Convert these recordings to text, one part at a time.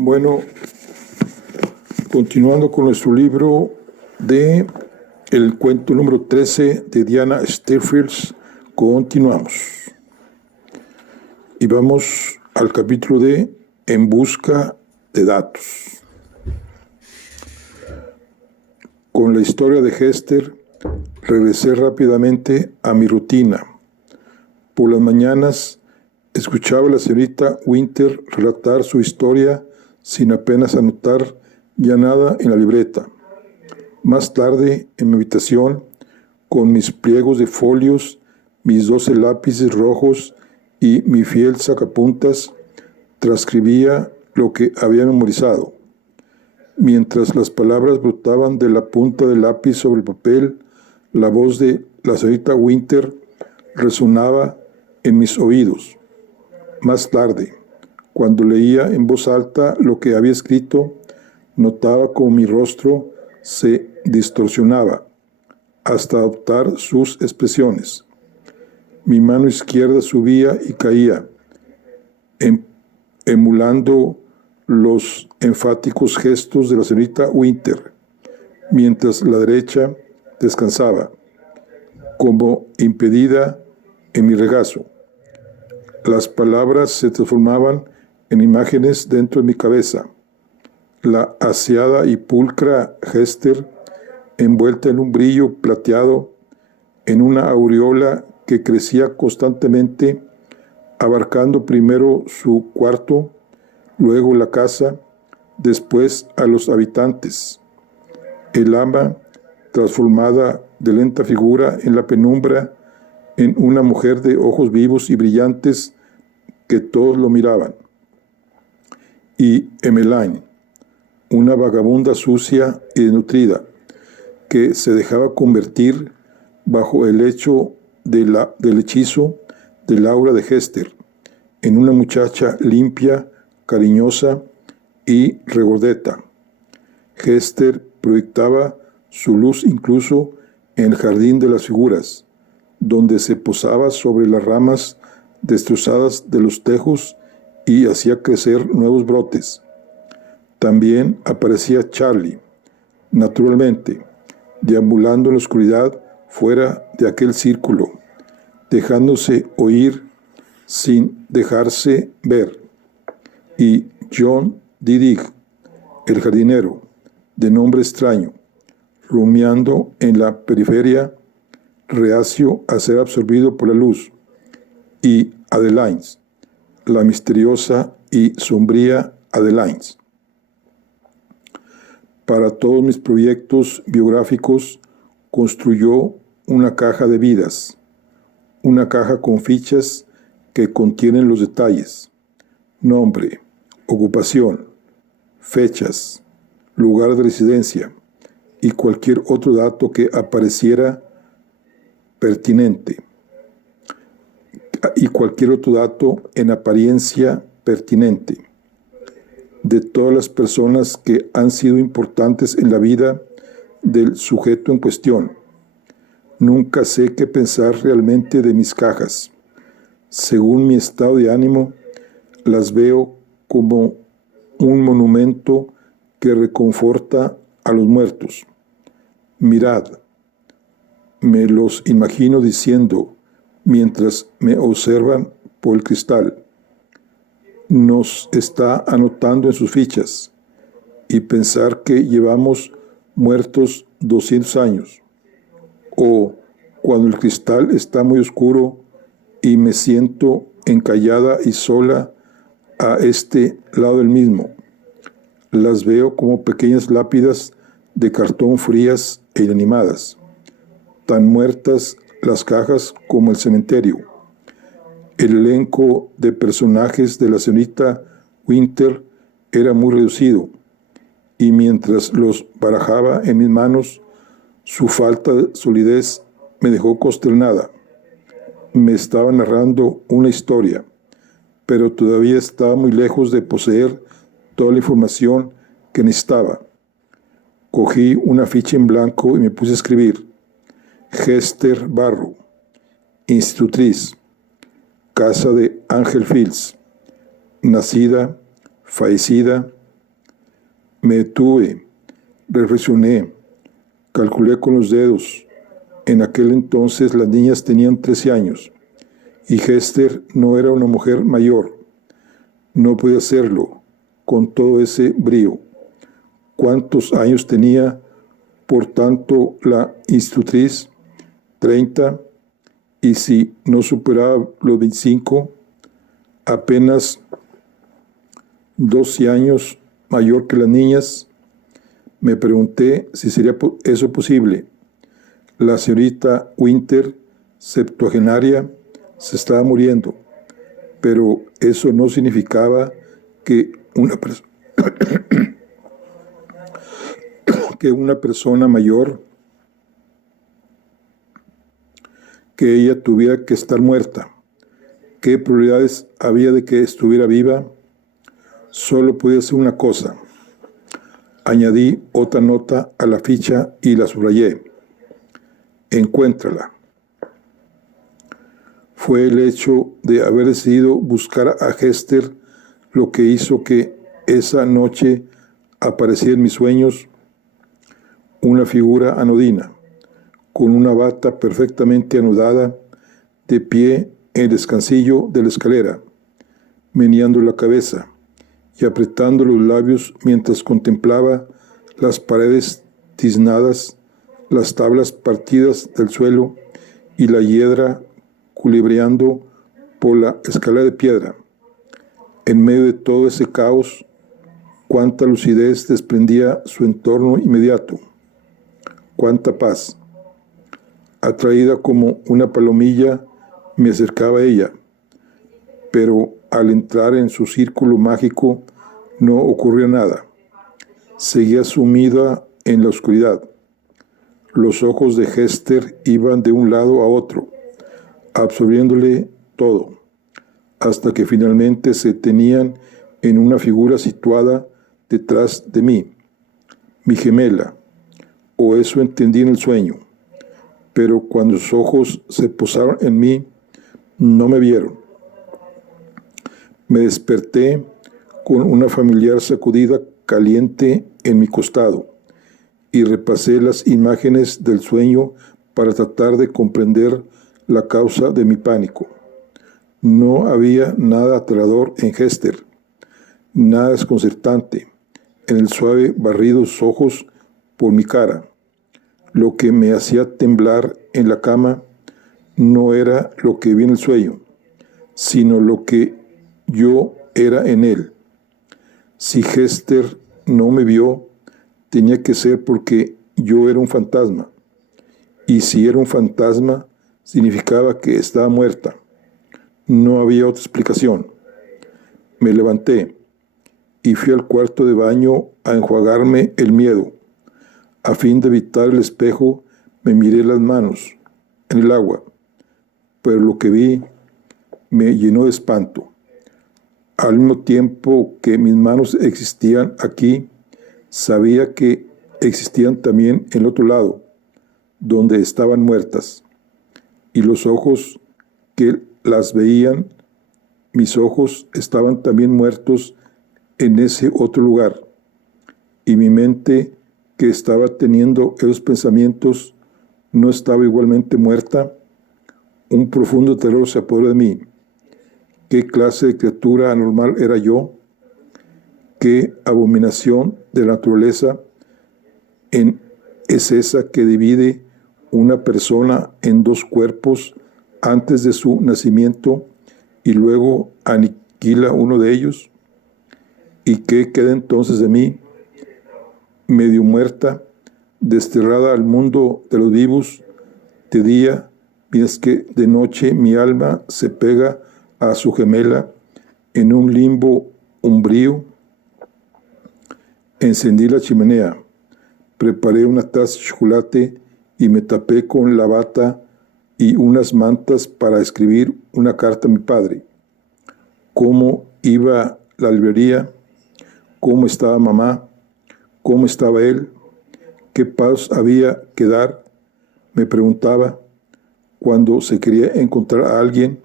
Bueno, continuando con nuestro libro de el cuento número 13 de Diana Steffels, continuamos. Y vamos al capítulo de En busca de datos. Con la historia de Hester, regresé rápidamente a mi rutina. Por las mañanas, escuchaba a la señorita Winter relatar su historia sin apenas anotar ya nada en la libreta. Más tarde, en mi habitación, con mis pliegos de folios, mis 12 lápices rojos y mi fiel sacapuntas, transcribía lo que había memorizado. Mientras las palabras brotaban de la punta del lápiz sobre el papel, la voz de la señorita Winter resonaba en mis oídos. Más tarde, cuando leía en voz alta lo que había escrito, notaba cómo mi rostro se distorsionaba hasta adoptar sus expresiones. Mi mano izquierda subía y caía, emulando los enfáticos gestos de la señorita Winter, mientras la derecha descansaba, como impedida en mi regazo. Las palabras se transformaban en imágenes dentro de mi cabeza. La aseada y pulcra Hester, envuelta en un brillo plateado, en una aureola que crecía constantemente, abarcando primero su cuarto, luego la casa, después a los habitantes. El ama, transformada de lenta figura en la penumbra, en una mujer de ojos vivos y brillantes que todos lo miraban. Y Emmeline, una vagabunda sucia y desnutrida, que se dejaba convertir bajo el hecho del hechizo del aura de Hester, en una muchacha limpia, cariñosa y regordeta. Hester proyectaba su luz incluso en el jardín de las figuras, donde se posaba sobre las ramas destrozadas de los tejos y hacía crecer nuevos brotes. También aparecía Charlie, naturalmente, deambulando en la oscuridad fuera de aquel círculo, dejándose oír sin dejarse ver. Y John Didig, el jardinero, de nombre extraño, rumiando en la periferia, reacio a ser absorbido por la luz. Y Adeline, la misteriosa y sombría Adeline. Para todos mis proyectos biográficos construyó una caja de vidas, una caja con fichas que contienen los detalles: nombre, ocupación, fechas, lugar de residencia y cualquier otro dato que apareciera pertinente. Y cualquier otro dato en apariencia pertinente, de todas las personas que han sido importantes en la vida del sujeto en cuestión. Nunca sé qué pensar realmente de mis cajas. Según mi estado de ánimo, las veo como un monumento que reconforta a los muertos. Mirad, me los imagino diciendo, mientras me observan por el cristal: nos está anotando en sus fichas. Y pensar que llevamos muertos 200 años. O cuando el cristal está muy oscuro y me siento encallada y sola a este lado del mismo. Las veo como pequeñas lápidas de cartón frías e inanimadas, tan muertas las cajas como el cementerio. El elenco de personajes de la señorita Winter era muy reducido, y mientras los barajaba en mis manos, su falta de solidez me dejó consternada. Me estaba narrando una historia, pero todavía estaba muy lejos de poseer toda la información que necesitaba. Cogí una ficha en blanco y me puse a escribir: Hester Barrow, institutriz, casa de Angel Fields, nacida, fallecida, Me detuve, reflexioné, calculé con los dedos. En aquel entonces las niñas tenían 13 años y Hester no era una mujer mayor. No podía serlo con todo ese brío. ¿Cuántos años tenía, por tanto, la institutriz? 30, y si no superaba los 25, apenas 12 años mayor que las niñas. Me pregunté si sería eso posible. La señorita Winter, septuagenaria, se estaba muriendo, pero eso no significaba que una persona mayor que ella tuviera que estar muerta. ¿Qué probabilidades había de que estuviera viva? Solo podía ser una cosa. Añadí otra nota a la ficha y la subrayé. Encuéntrala. Fue el hecho de haber decidido buscar a Hester lo que hizo que esa noche apareciera en mis sueños una figura anodina, con una bata perfectamente anudada, de pie en el descansillo de la escalera, meneando la cabeza y apretando los labios mientras contemplaba las paredes tiznadas, las tablas partidas del suelo y la hiedra culebreando por la escalera de piedra. En medio de todo ese caos, cuánta lucidez desprendía su entorno inmediato, cuánta paz. Atraída como una palomilla, me acercaba a ella, pero al entrar en su círculo mágico no ocurría nada. Seguía sumida en la oscuridad. Los ojos de Hester iban de un lado a otro, absorbiéndole todo, hasta que finalmente se detenían en una figura situada detrás de mí, mi gemela, o eso entendí en el sueño. Pero cuando sus ojos se posaron en mí, no me vieron. Me desperté con una familiar sacudida caliente en mi costado y repasé las imágenes del sueño para tratar de comprender la causa de mi pánico. No había nada aterrador en Hester, nada desconcertante en el suave barrido de sus ojos por mi cara. Lo que me hacía temblar en la cama no era lo que vi en el sueño, sino lo que yo era en él. Si Hester no me vio, tenía que ser porque yo era un fantasma. Y si era un fantasma, significaba que estaba muerta. No había otra explicación. Me levanté y fui al cuarto de baño a enjuagarme el miedo. A fin de evitar el espejo, me miré las manos en el agua, pero lo que vi me llenó de espanto. Al mismo tiempo que mis manos existían aquí, sabía que existían también en el otro lado, donde estaban muertas. Y los ojos que las veían, mis ojos estaban también muertos en ese otro lugar. Y mi mente, que estaba teniendo esos pensamientos, no estaba igualmente muerta. Un profundo terror se apoderó de mí. ¿Qué clase de criatura anormal era yo? ¿Qué abominación de la naturaleza es esa que divide una persona en dos cuerpos antes de su nacimiento y luego aniquila uno de ellos? ¿Y qué queda entonces de mí? Medio muerta, desterrada al mundo de los vivos, de día, mientras que de noche mi alma se pega a su gemela en un limbo umbrío. Encendí la chimenea, preparé una taza de chocolate y me tapé con la bata y unas mantas para escribir una carta a mi padre. ¿Cómo iba la librería? ¿Cómo estaba mamá? ¿Cómo estaba él? ¿Qué pasos había que dar? Me preguntaba. Cuando se quería encontrar a alguien,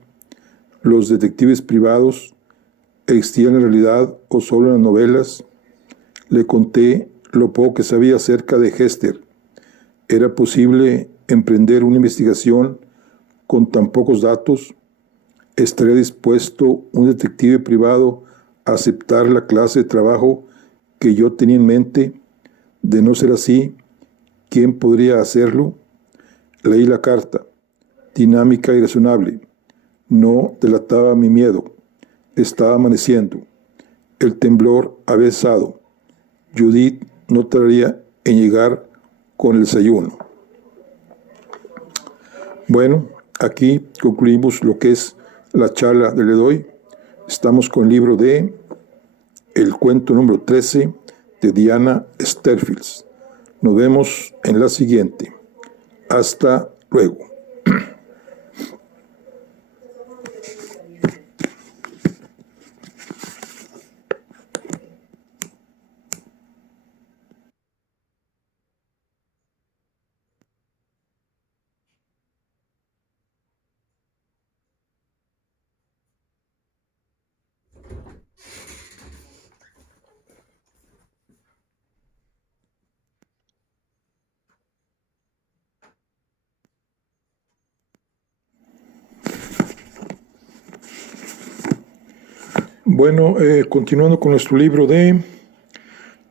los detectives privados existían en realidad o solo en las novelas. Le conté lo poco que sabía acerca de Hester. ¿Era posible emprender una investigación con tan pocos datos? ¿Estaría dispuesto un detective privado a aceptar la clase de trabajo que yo tenía en mente? De no ser así, ¿quién podría hacerlo? Leí la carta, dinámica y razonable. No delataba mi miedo. Estaba amaneciendo. El temblor había cesado. Judith no tardaría en llegar con el desayuno. Bueno, aquí concluimos lo que es la charla del día de hoy. Estamos con el libro de El cuento número 13 de Diana Sterfield. Nos vemos en la siguiente. Hasta luego. Bueno, continuando con nuestro libro de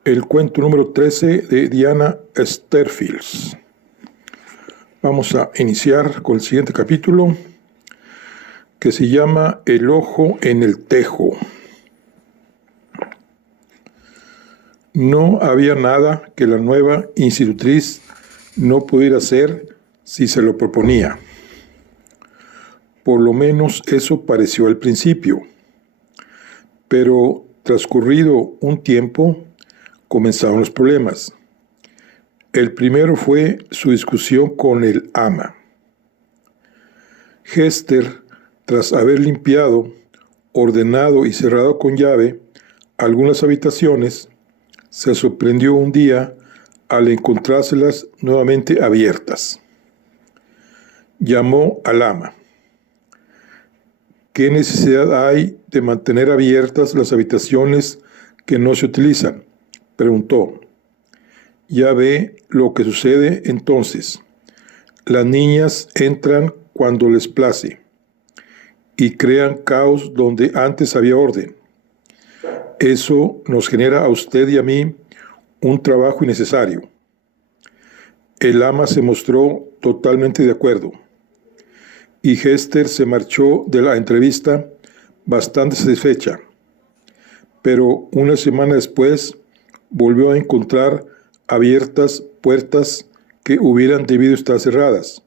El cuento número 13 de Diana Sterfield. Vamos a iniciar con el siguiente capítulo, que se llama El ojo en el tejo. No había nada que la nueva institutriz no pudiera hacer si se lo proponía. Por lo menos eso pareció al principio. Pero transcurrido un tiempo, comenzaron los problemas. El primero fue su discusión con el ama. Hester, tras haber limpiado, ordenado y cerrado con llave algunas habitaciones, se sorprendió un día al encontrárselas nuevamente abiertas. Llamó al ama. ¿Qué necesidad hay de mantener abiertas las habitaciones que no se utilizan?, preguntó. Ya ve lo que sucede entonces. Las niñas entran cuando les place y crean caos donde antes había orden. Eso nos genera a usted y a mí un trabajo innecesario. El ama se mostró totalmente de acuerdo. Y Hester se marchó de la entrevista bastante satisfecha. Pero una semana después volvió a encontrar abiertas puertas que hubieran debido estar cerradas,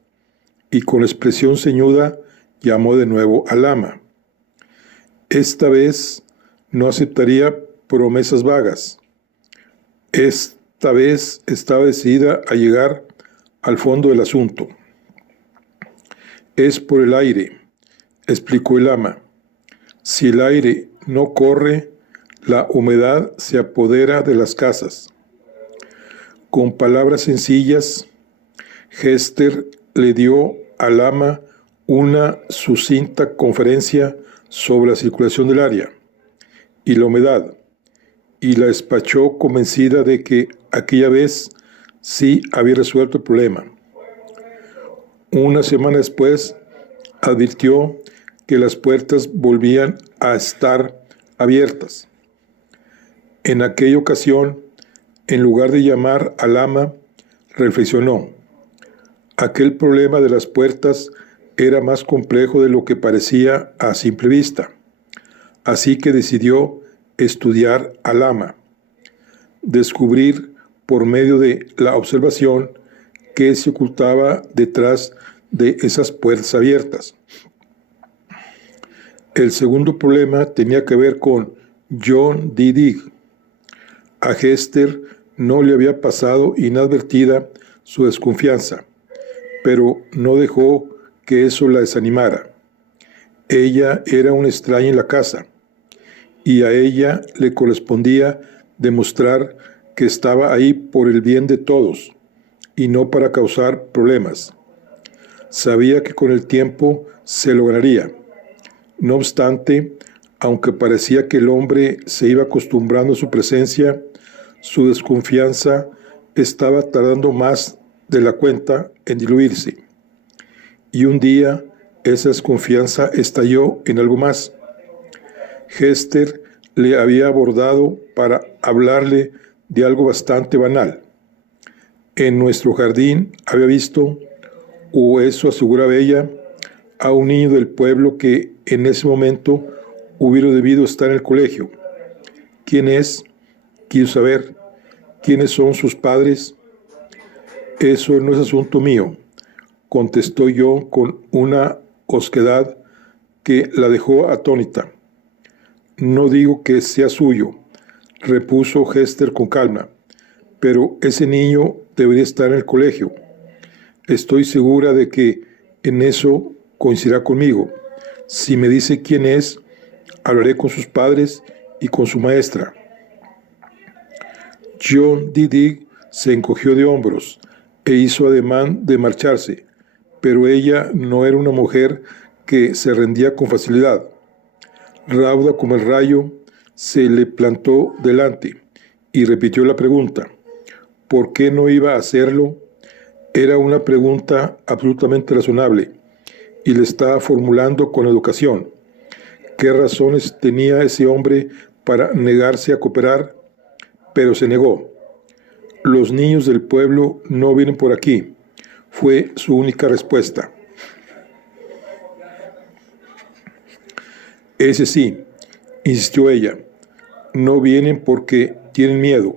y con expresión ceñuda llamó de nuevo al ama. Esta vez no aceptaría promesas vagas. Esta vez estaba decidida a llegar al fondo del asunto. Es por el aire, explicó el ama. Si el aire no corre, la humedad se apodera de las casas. Con palabras sencillas, Hester le dio al ama una sucinta conferencia sobre la circulación del área y la humedad, y la despachó convencida de que aquella vez sí había resuelto el problema. Una semana después, advirtió que las puertas volvían a estar abiertas. En aquella ocasión, en lugar de llamar al ama, reflexionó. Aquel problema de las puertas era más complejo de lo que parecía a simple vista. Así que decidió estudiar al ama, descubrir por medio de la observación qué se ocultaba detrás de esas puertas abiertas. El segundo problema tenía que ver con John Digg. A Hester no le había pasado inadvertida su desconfianza, pero no dejó que eso la desanimara. Ella era una extraña en la casa, y a ella le correspondía demostrar que estaba ahí por el bien de todos, y no para causar problemas. Sabía que con el tiempo se lo ganaría. No obstante, aunque parecía que el hombre se iba acostumbrando a su presencia, Su desconfianza estaba tardando más de la cuenta en diluirse. Y un día esa desconfianza estalló en algo más. Hester le había abordado para hablarle de algo bastante banal. En nuestro jardín había visto, o eso aseguraba ella, a un niño del pueblo que en ese momento hubiera debido estar en el colegio. ¿Quién es? Quiero saber. ¿Quiénes son sus padres? Eso no es asunto mío, contestó yo con una osquedad que la dejó atónita. No digo que sea suyo, repuso Hester con calma, pero ese niño debería estar en el colegio. Estoy segura de que en eso coincidirá conmigo. Si me dice quién es, hablaré con sus padres y con su maestra. John Diddy se encogió de hombros e hizo ademán de marcharse, pero ella no era una mujer que se rendía con facilidad. Rauda como el rayo, se le plantó delante y repitió la pregunta. ¿Por qué no iba a hacerlo? Era una pregunta absolutamente razonable y le estaba formulando con educación. ¿Qué razones tenía ese hombre para negarse a cooperar? Pero se negó. Los niños del pueblo no vienen por aquí, fue su única respuesta. Ese sí, insistió ella, no vienen porque tienen miedo.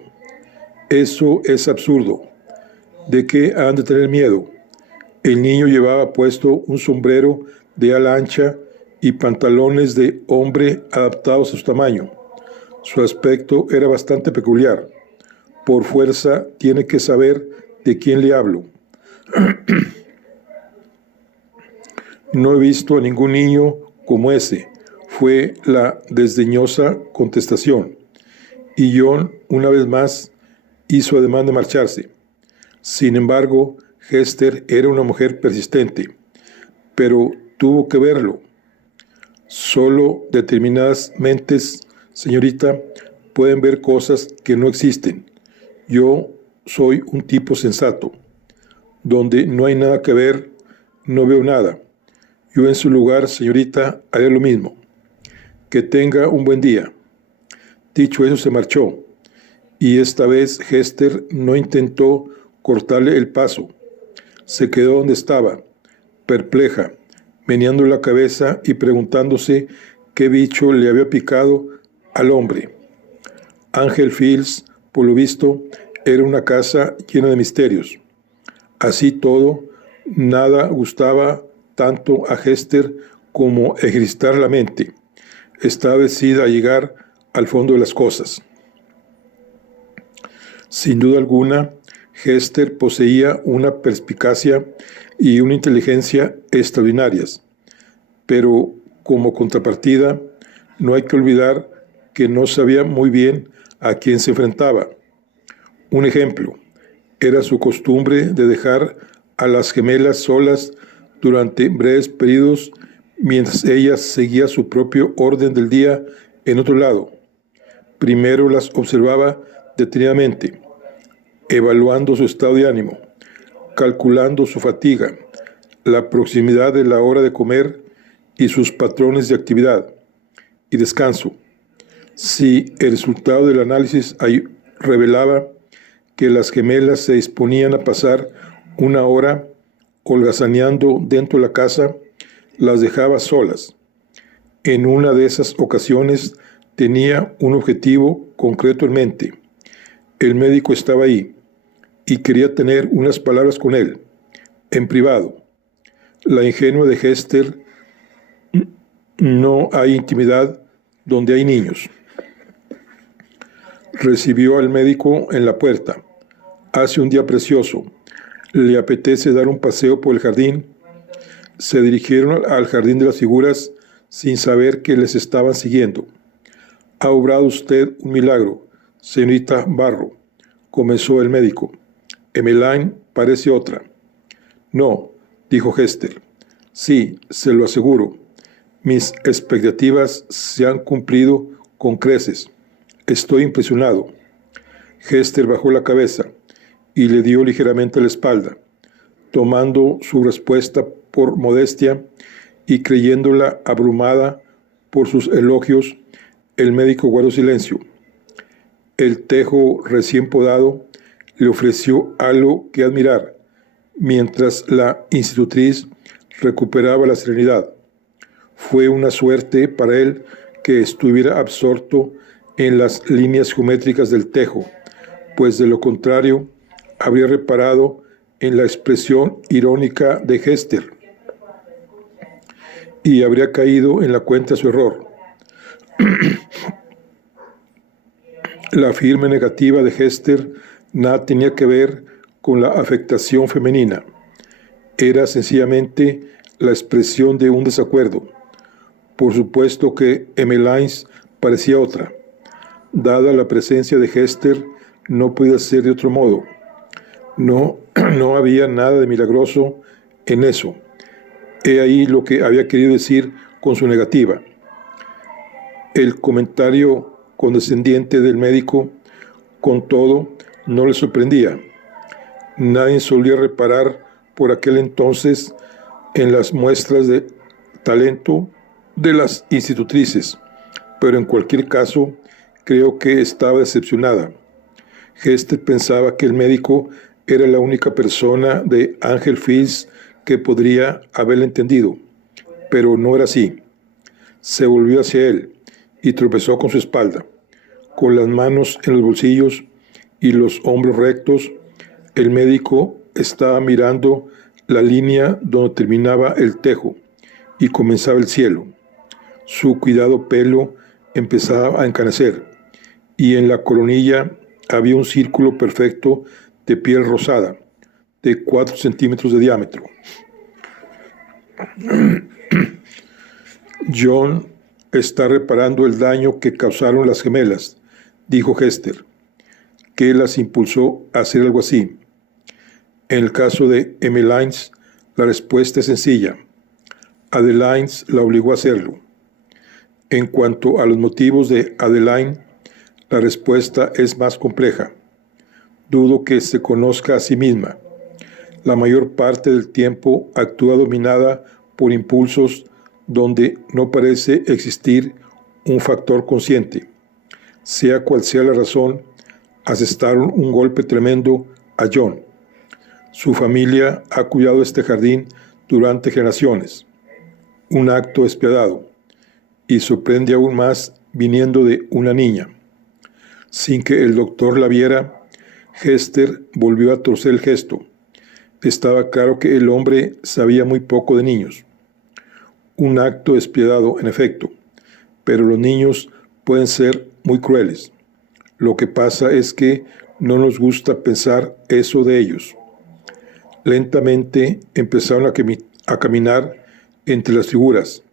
Eso es absurdo. ¿De qué han de tener miedo? El niño llevaba puesto un sombrero de ala ancha y pantalones de hombre adaptados a su tamaño. Su aspecto era bastante peculiar. Por fuerza tiene que saber de quién le hablo. No he visto a ningún niño como ese, fue la desdeñosa contestación. Y John, una vez más, hizo ademán de marcharse. Sin embargo, Hester era una mujer persistente, pero tuvo que verlo. Solo determinadas mentes, señorita, pueden ver cosas que no existen. Yo soy un tipo sensato. Donde no hay nada que ver, no veo nada. Yo en su lugar, señorita, haré lo mismo. Que tenga un buen día. Dicho eso, se marchó. Y esta vez Hester no intentó cortarle el paso. Se quedó donde estaba, perpleja, meneando la cabeza y preguntándose qué bicho le había picado al hombre. Angel Fields, por lo visto, era una casa llena de misterios. Así todo, nada gustaba tanto a Hester como ejercitar la mente. Estaba decidida a llegar al fondo de las cosas. Sin duda alguna, Hester poseía una perspicacia y una inteligencia extraordinarias, pero como contrapartida, no hay que olvidar que no sabía muy bien a quién se enfrentaba. Un ejemplo, era su costumbre de dejar a las gemelas solas durante breves periodos mientras ella seguía su propio orden del día en otro lado. Primero las observaba detenidamente, evaluando su estado de ánimo, calculando su fatiga, la proximidad de la hora de comer y sus patrones de actividad y descanso. Si el resultado del análisis revelaba que las gemelas se disponían a pasar una hora holgazaneando dentro de la casa, las dejaba solas. En una de esas ocasiones tenía un objetivo concreto en mente. El médico estaba ahí y quería tener unas palabras con él, en privado. La ingenua de Hester: no hay intimidad donde hay niños. Recibió al médico en la puerta. Hace un día precioso. ¿Le apetece dar un paseo por el jardín? Se dirigieron al jardín de las figuras sin saber que les estaban siguiendo. Ha obrado usted un milagro, señorita Barrow, comenzó el médico. Emmeline parece otra. No, dijo Hester. Sí, se lo aseguro. Mis expectativas se han cumplido con creces. Estoy impresionado. Hester bajó la cabeza y le dio ligeramente la espalda, tomando su respuesta por modestia y creyéndola abrumada por sus elogios. El médico guardó silencio. El tejo recién podado le ofreció algo que admirar, mientras la institutriz recuperaba la serenidad. Fue una suerte para él que estuviera absorto en las líneas geométricas del tejo, pues de lo contrario habría reparado en la expresión irónica de Hester y habría caído en la cuenta de su error. La firme negativa de Hester nada tenía que ver con la afectación femenina. Era sencillamente la expresión de un desacuerdo. Por supuesto que Emmeline parecía otra. Dada la presencia de Hester, no podía ser de otro modo. No había nada de milagroso en eso. He ahí lo que había querido decir con su negativa. El comentario condescendiente del médico, con todo, no le sorprendía. Nadie solía reparar por aquel entonces en las muestras de talento de las institutrices, pero en cualquier caso, creo que estaba decepcionada. Hester pensaba que el médico era la única persona de Angel Fields que podría haberle entendido, pero no era así. Se volvió hacia él y tropezó con su espalda. Con las manos en los bolsillos y los hombros rectos, el médico estaba mirando la línea donde terminaba el tejo y comenzaba el cielo. Su cuidado pelo empezaba a encanecer, y en la coronilla había un círculo perfecto de piel rosada, de 4 centímetros de diámetro. John está reparando el daño que causaron las gemelas, dijo Hester. ¿Qué las impulsó a hacer algo así? En el caso de Emmeline, la respuesta es sencilla. Adeline la obligó a hacerlo. En cuanto a los motivos de Adeline, la respuesta es más compleja. Dudo que se conozca a sí misma. La mayor parte del tiempo actúa dominada por impulsos donde no parece existir un factor consciente. Sea cual sea la razón, asestaron un golpe tremendo a John. Su familia ha cuidado este jardín durante generaciones. Un acto despiadado, y sorprende aún más viniendo de una niña. Sin que el doctor la viera, Hester volvió a torcer el gesto. Estaba claro que el hombre sabía muy poco de niños. Un acto despiadado, en efecto, pero los niños pueden ser muy crueles. Lo que pasa es que no nos gusta pensar eso de ellos. Lentamente empezaron a caminar entre las figuras,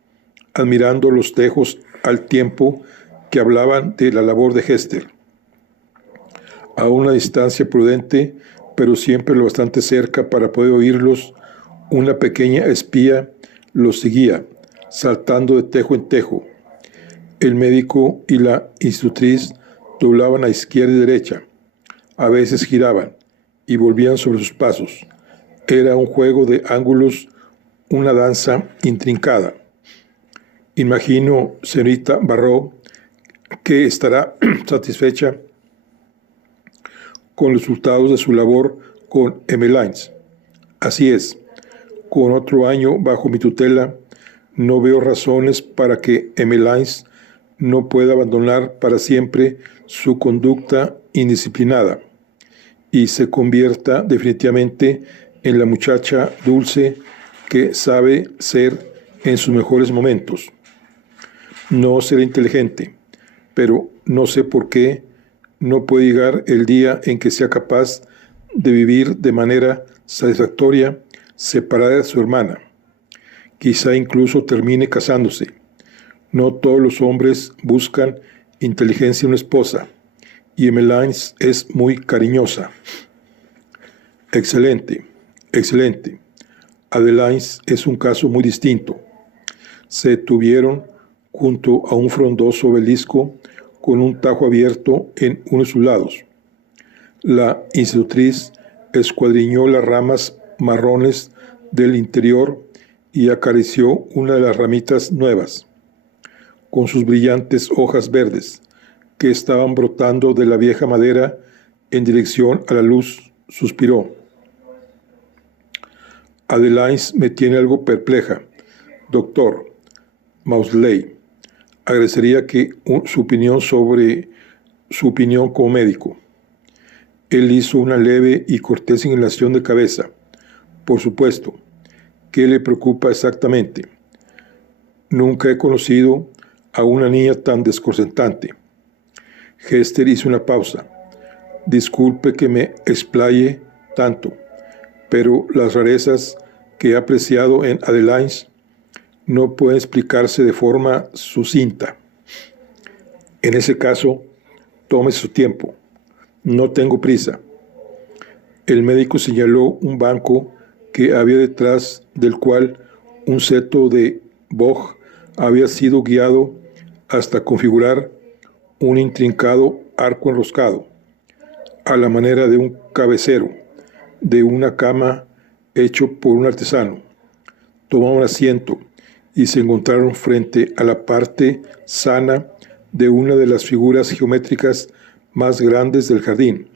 admirando los tejos al tiempo que hablaban de la labor de Hester. A una distancia prudente, pero siempre lo bastante cerca para poder oírlos, una pequeña espía los seguía, saltando de tejo en tejo. El médico y la institutriz doblaban a izquierda y derecha. A veces giraban y volvían sobre sus pasos. Era un juego de ángulos, una danza intrincada. Imagino, señorita Barrow, que estará satisfecha con los resultados de su labor con Emmeline. Así es, con otro año bajo mi tutela, no veo razones para que Emmeline no pueda abandonar para siempre su conducta indisciplinada y se convierta definitivamente en la muchacha dulce que sabe ser en sus mejores momentos. No será inteligente, pero no sé por qué no puede llegar el día en que sea capaz de vivir de manera satisfactoria separada de su hermana. Quizá incluso termine casándose. No todos los hombres buscan inteligencia en una esposa, y Emmeline es muy cariñosa. Excelente, excelente. Adeline es un caso muy distinto. Se detuvieron junto a un frondoso obelisco con un tajo abierto en uno de sus lados. La institutriz escuadriñó las ramas marrones del interior y acarició una de las ramitas nuevas, con sus brillantes hojas verdes, que estaban brotando de la vieja madera en dirección a la luz. Suspiró. Adeline me tiene algo perpleja. Doctor Maudsley, agradecería su opinión sobre su opinión como médico. Él hizo una leve y cortés inclinación de cabeza. Por supuesto. ¿Qué le preocupa exactamente? Nunca he conocido a una niña tan desconcertante. Hester hizo una pausa. Disculpe que me explaye tanto, pero las rarezas que he apreciado en Adeline no pueden explicarse de forma sucinta. En ese caso, tome su tiempo. No tengo prisa. El médico señaló un banco que había detrás del cual un seto de boj había sido guiado hasta configurar un intrincado arco enroscado, a la manera de un cabecero de una cama hecho por un artesano. Tomaron asiento y se encontraron frente a la parte sana de una de las figuras geométricas más grandes del jardín.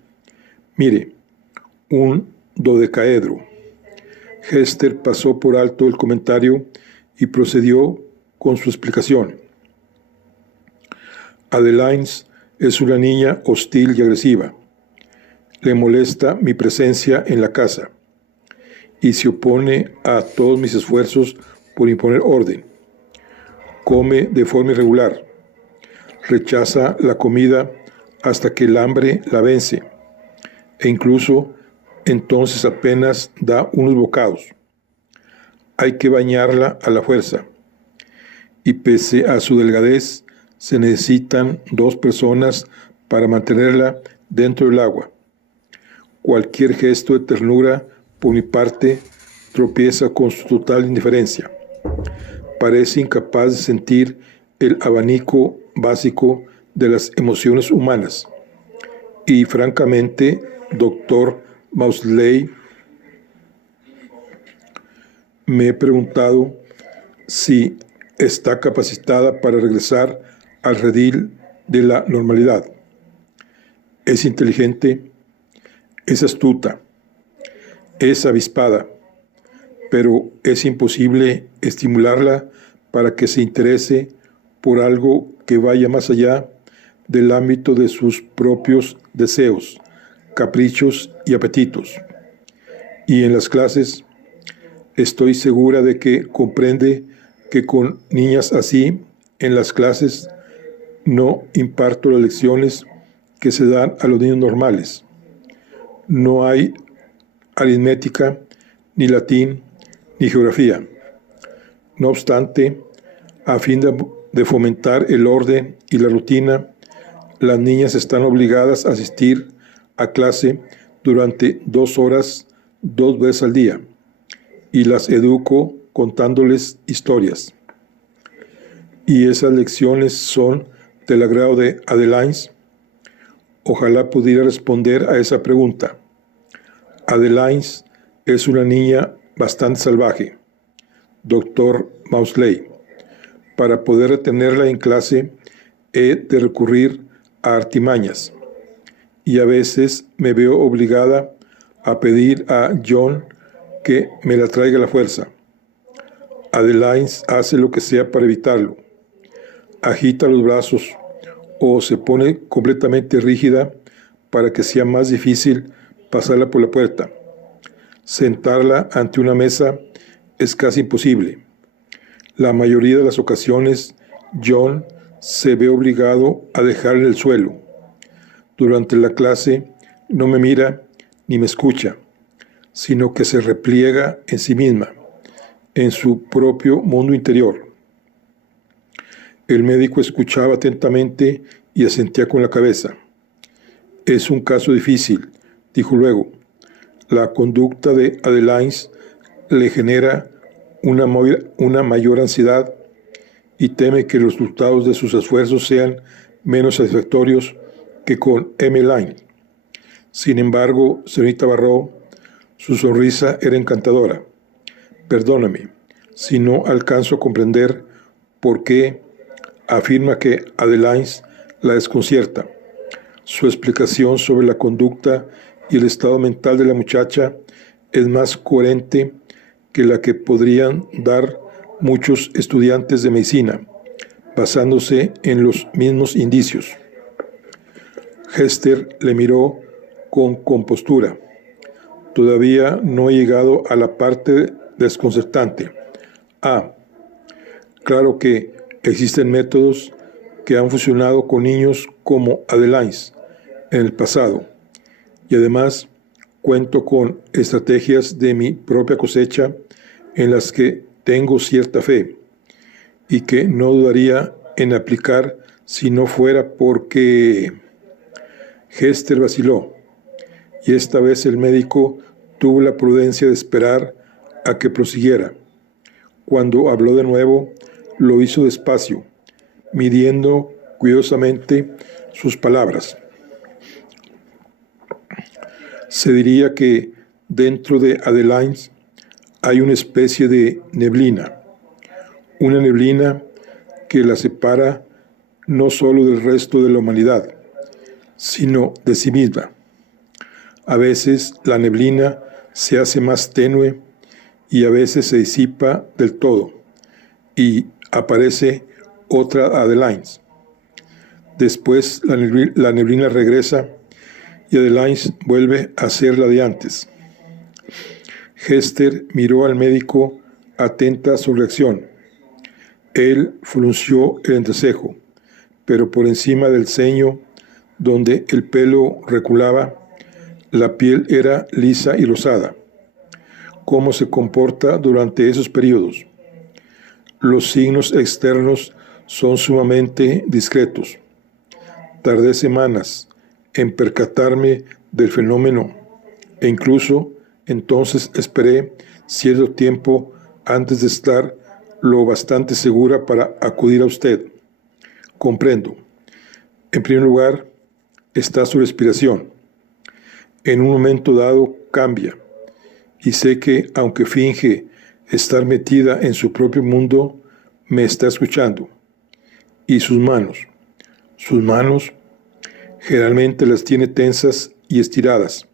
Mire, un dodecaedro. Hester pasó por alto el comentario y procedió con su explicación. Adeline es una niña hostil y agresiva. Le molesta mi presencia en la casa y se opone a todos mis esfuerzos por imponer orden. Come de forma irregular. Rechaza la comida hasta que el hambre la vence e incluso entonces apenas da unos bocados. Hay que bañarla a la fuerza. Y pese a su delgadez, se necesitan 2 personas para mantenerla dentro del agua. Cualquier gesto de ternura, por mi parte, tropieza con su total indiferencia. Parece incapaz de sentir el abanico básico de las emociones humanas. Y francamente, doctor Maudsley, me he preguntado si está capacitada para regresar al redil de la normalidad. Es inteligente, es astuta, es avispada, pero es imposible estimularla para que se interese por algo que vaya más allá del ámbito de sus propios deseos, caprichos y apetitos. Y en las clases, estoy segura de que comprende que con niñas así, en las clases, no imparto las lecciones que se dan a los niños normales. No hay aritmética, ni latín, ni geografía. No obstante, a fin de fomentar el orden y la rutina, las niñas están obligadas a asistir a clase durante 2 horas, 2 veces al día, y las educo contándoles historias. Y esas lecciones son del agrado de Adeline. Ojalá pudiera responder a esa pregunta. Adeline es una niña bastante salvaje, doctor Maudsley. Para poder retenerla en clase, he de recurrir a artimañas, y a veces me veo obligada a pedir a John que me la traiga a la fuerza. Adeline hace lo que sea para evitarlo. Agita los brazos o se pone completamente rígida para que sea más difícil pasarla por la puerta. Sentarla ante una mesa es casi imposible. La mayoría de las ocasiones, John se ve obligado a dejarla en el suelo. Durante la clase no me mira ni me escucha, sino que se repliega en sí misma, en su propio mundo interior. El médico escuchaba atentamente y asentía con la cabeza. Es un caso difícil, dijo luego. La conducta de Adeline le genera una mayor ansiedad y teme que los resultados de sus esfuerzos sean menos satisfactorios que con Emmeline. Sin embargo, señorita Barrow, su sonrisa era encantadora. Perdóname si no alcanzo a comprender por qué afirma que Adeline la desconcierta. Su explicación sobre la conducta y el estado mental de la muchacha es más coherente que la que podrían dar muchos estudiantes de medicina, basándose en los mismos indicios. Hester le miró con compostura. Todavía no he llegado a la parte desconcertante. Claro que existen métodos que han funcionado con niños como Adeline en el pasado, y además cuento con estrategias de mi propia cosecha en las que tengo cierta fe y que no dudaría en aplicar si no fuera porque... Hester vaciló, y esta vez el médico tuvo la prudencia de esperar a que prosiguiera. Cuando habló de nuevo, lo hizo despacio, midiendo cuidadosamente sus palabras. Se diría que dentro de Adeline hay una especie de neblina, una neblina que la separa no solo del resto de la humanidad, sino de sí misma. A veces la neblina se hace más tenue y a veces se disipa del todo y aparece otra Adeline. Después la neblina regresa y Adeline vuelve a ser la de antes. Hester miró al médico atenta a su reacción. Él frunció el entrecejo, pero por encima del ceño, donde el pelo reculaba, la piel era lisa y rosada. ¿Cómo se comporta durante esos periodos? Los signos externos son sumamente discretos. Tardé semanas en percatarme del fenómeno e incluso entonces esperé cierto tiempo antes de estar lo bastante segura para acudir a usted. Comprendo. En primer lugar, está su respiración. En un momento dado cambia, y sé que, aunque finge estar metida en su propio mundo, me está escuchando. Y sus manos generalmente las tiene tensas y estiradas.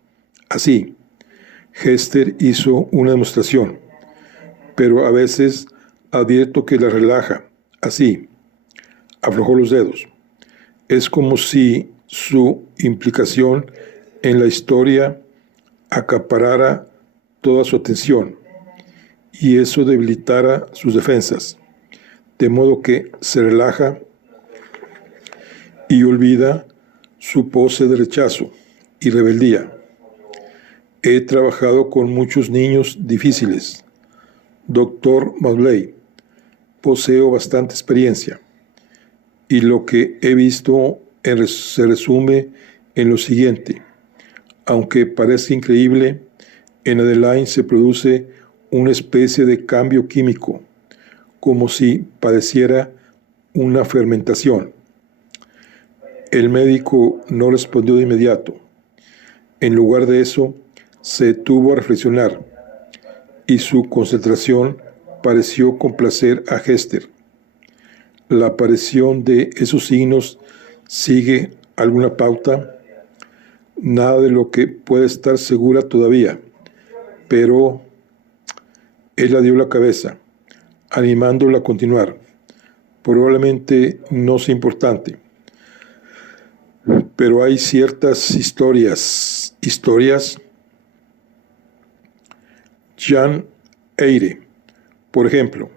Así. Hester hizo una demostración, pero a veces advierto que las relaja. Así. Aflojó los dedos. Es como si su implicación en la historia acaparara toda su atención y eso debilitara sus defensas, de modo que se relaja y olvida su pose de rechazo y rebeldía. He trabajado con muchos niños difíciles. Dr. Maudsley, poseo bastante experiencia y lo que he visto se resume en lo siguiente. Aunque parezca increíble, en Adeline se produce una especie de cambio químico, como si padeciera una fermentación. El médico no respondió de inmediato. En lugar de eso, se detuvo a reflexionar, y su concentración pareció complacer a Hester. La aparición de esos signos sigue alguna pauta, nada de lo que puede estar segura todavía, pero ella dio la cabeza, animándola a continuar. Probablemente no sea importante, pero hay ciertas historias. Jean Eyre, por ejemplo.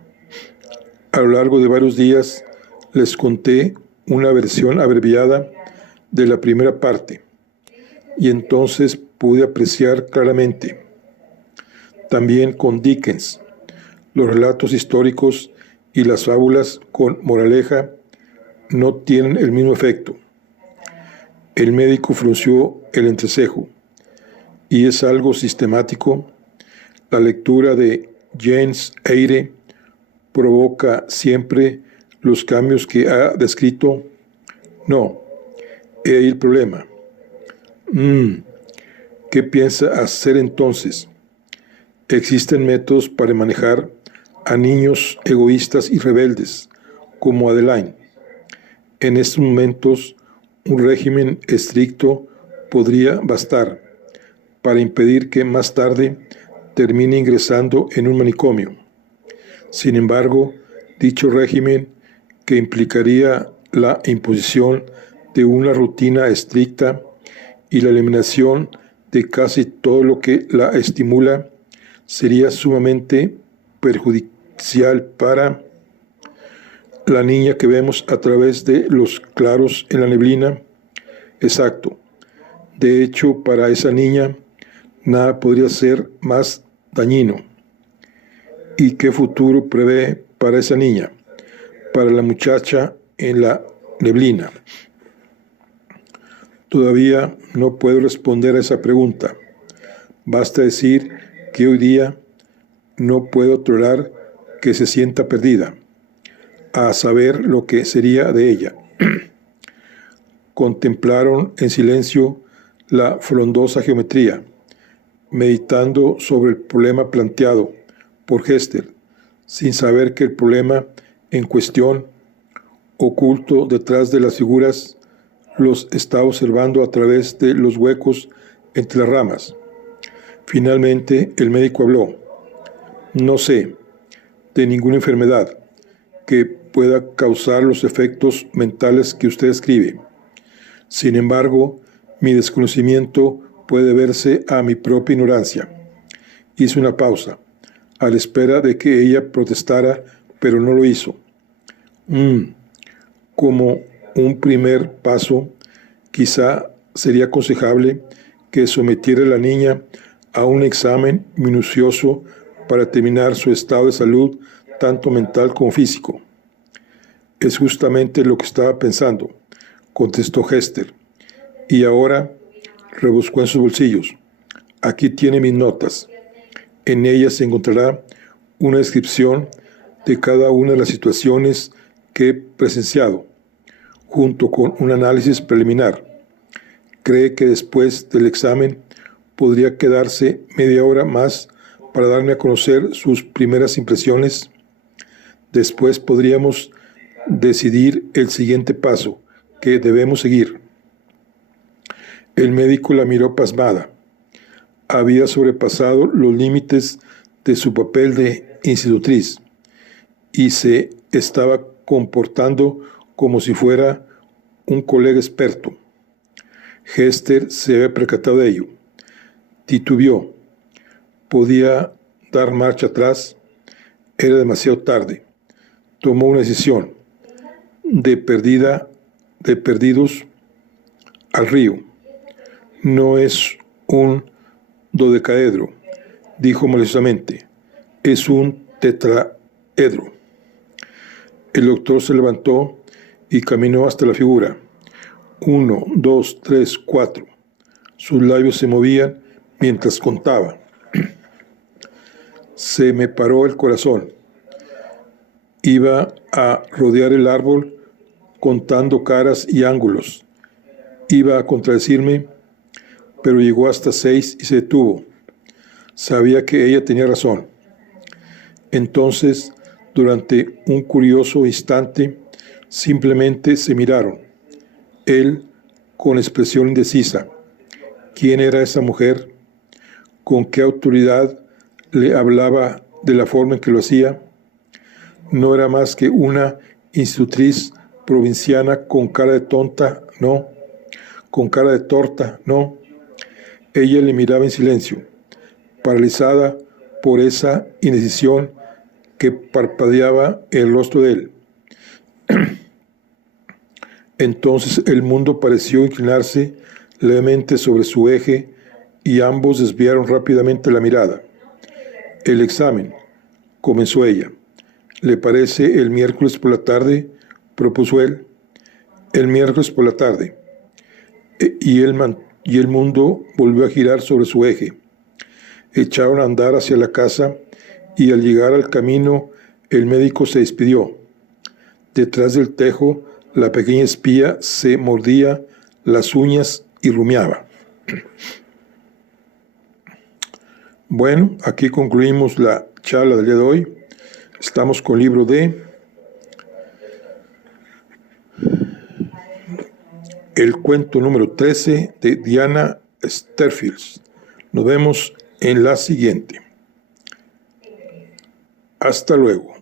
A lo largo de varios días les conté una versión abreviada de la primera parte, y entonces pude apreciar claramente. También con Dickens, los relatos históricos y las fábulas con moraleja no tienen el mismo efecto. El médico frunció el entrecejo. ¿Y es algo sistemático? La lectura de James Eyre provoca siempre los cambios que ha descrito. No, he ahí el problema. ¿Qué piensa hacer entonces? Existen métodos para manejar a niños egoístas y rebeldes, como Adeline. En estos momentos, un régimen estricto podría bastar para impedir que más tarde termine ingresando en un manicomio. Sin embargo, dicho régimen, que implicaría la imposición de una rutina estricta y la eliminación de casi todo lo que la estimula, sería sumamente perjudicial para la niña que vemos a través de los claros en la neblina. Exacto. De hecho, para esa niña, nada podría ser más dañino. ¿Y qué futuro prevé para esa niña? Para la muchacha en la neblina. Todavía no puedo responder a esa pregunta. Basta decir que hoy día no puedo tolerar que se sienta perdida, a saber lo que sería de ella. Contemplaron en silencio la frondosa geometría, meditando sobre el problema planteado por Hester, sin saber que el problema en cuestión, oculto detrás de las figuras, los estaba observando a través de los huecos entre las ramas. Finalmente, el médico habló. No sé de ninguna enfermedad que pueda causar los efectos mentales que usted escribe. Sin embargo, mi desconocimiento puede deberse a mi propia ignorancia. Hice una pausa, a la espera de que ella protestara, pero no lo hizo. Como un primer paso, quizá sería aconsejable que sometiera a la niña a un examen minucioso para determinar su estado de salud, tanto mental como físico. Es justamente lo que estaba pensando, contestó Hester. Y ahora rebuscó en sus bolsillos. Aquí tiene mis notas. En ellas se encontrará una descripción de cada una de las situaciones que he presenciado, junto con un análisis preliminar. Cree que después del examen podría quedarse media hora más para darme a conocer sus primeras impresiones. Después podríamos decidir el siguiente paso que debemos seguir. El médico la miró pasmada. Había sobrepasado los límites de su papel de institutriz y se estaba comportando como si fuera un colega experto. Hester se había percatado de ello. Titubeó. Podía dar marcha atrás. Era demasiado tarde. Tomó una decisión. De perdidos al río. No es un dodecaedro, dijo maliciosamente. Es un tetraedro. El doctor se levantó y caminó hasta la figura. 1, 2, 3, 4. Sus labios se movían mientras contaba. Se me paró el corazón. Iba a rodear el árbol contando caras y ángulos. Iba a contradecirme, pero llegó hasta 6 y se detuvo. Sabía que ella tenía razón. Entonces, durante un curioso instante, simplemente se miraron. Él, con expresión indecisa. ¿Quién era esa mujer? ¿Con qué autoridad le hablaba de la forma en que lo hacía? No era más que una institutriz provinciana con cara de tonta, no. Con cara de torta, no. Ella le miraba en silencio, paralizada por esa indecisión que parpadeaba el rostro de él. Entonces el mundo pareció inclinarse levemente sobre su eje y ambos desviaron rápidamente la mirada. El examen, comenzó ella. ¿Le parece el miércoles por la tarde?, propuso él. El miércoles por la tarde. Y el mundo volvió a girar sobre su eje. Echaron a andar hacia la casa y al llegar al camino el médico se despidió. Detrás del tejo la pequeña espía se mordía las uñas y rumiaba. Bueno, aquí concluimos la charla del día de hoy. Estamos con el libro de El cuento número 13 de Diana Sterfield. Nos vemos en la siguiente. Hasta luego.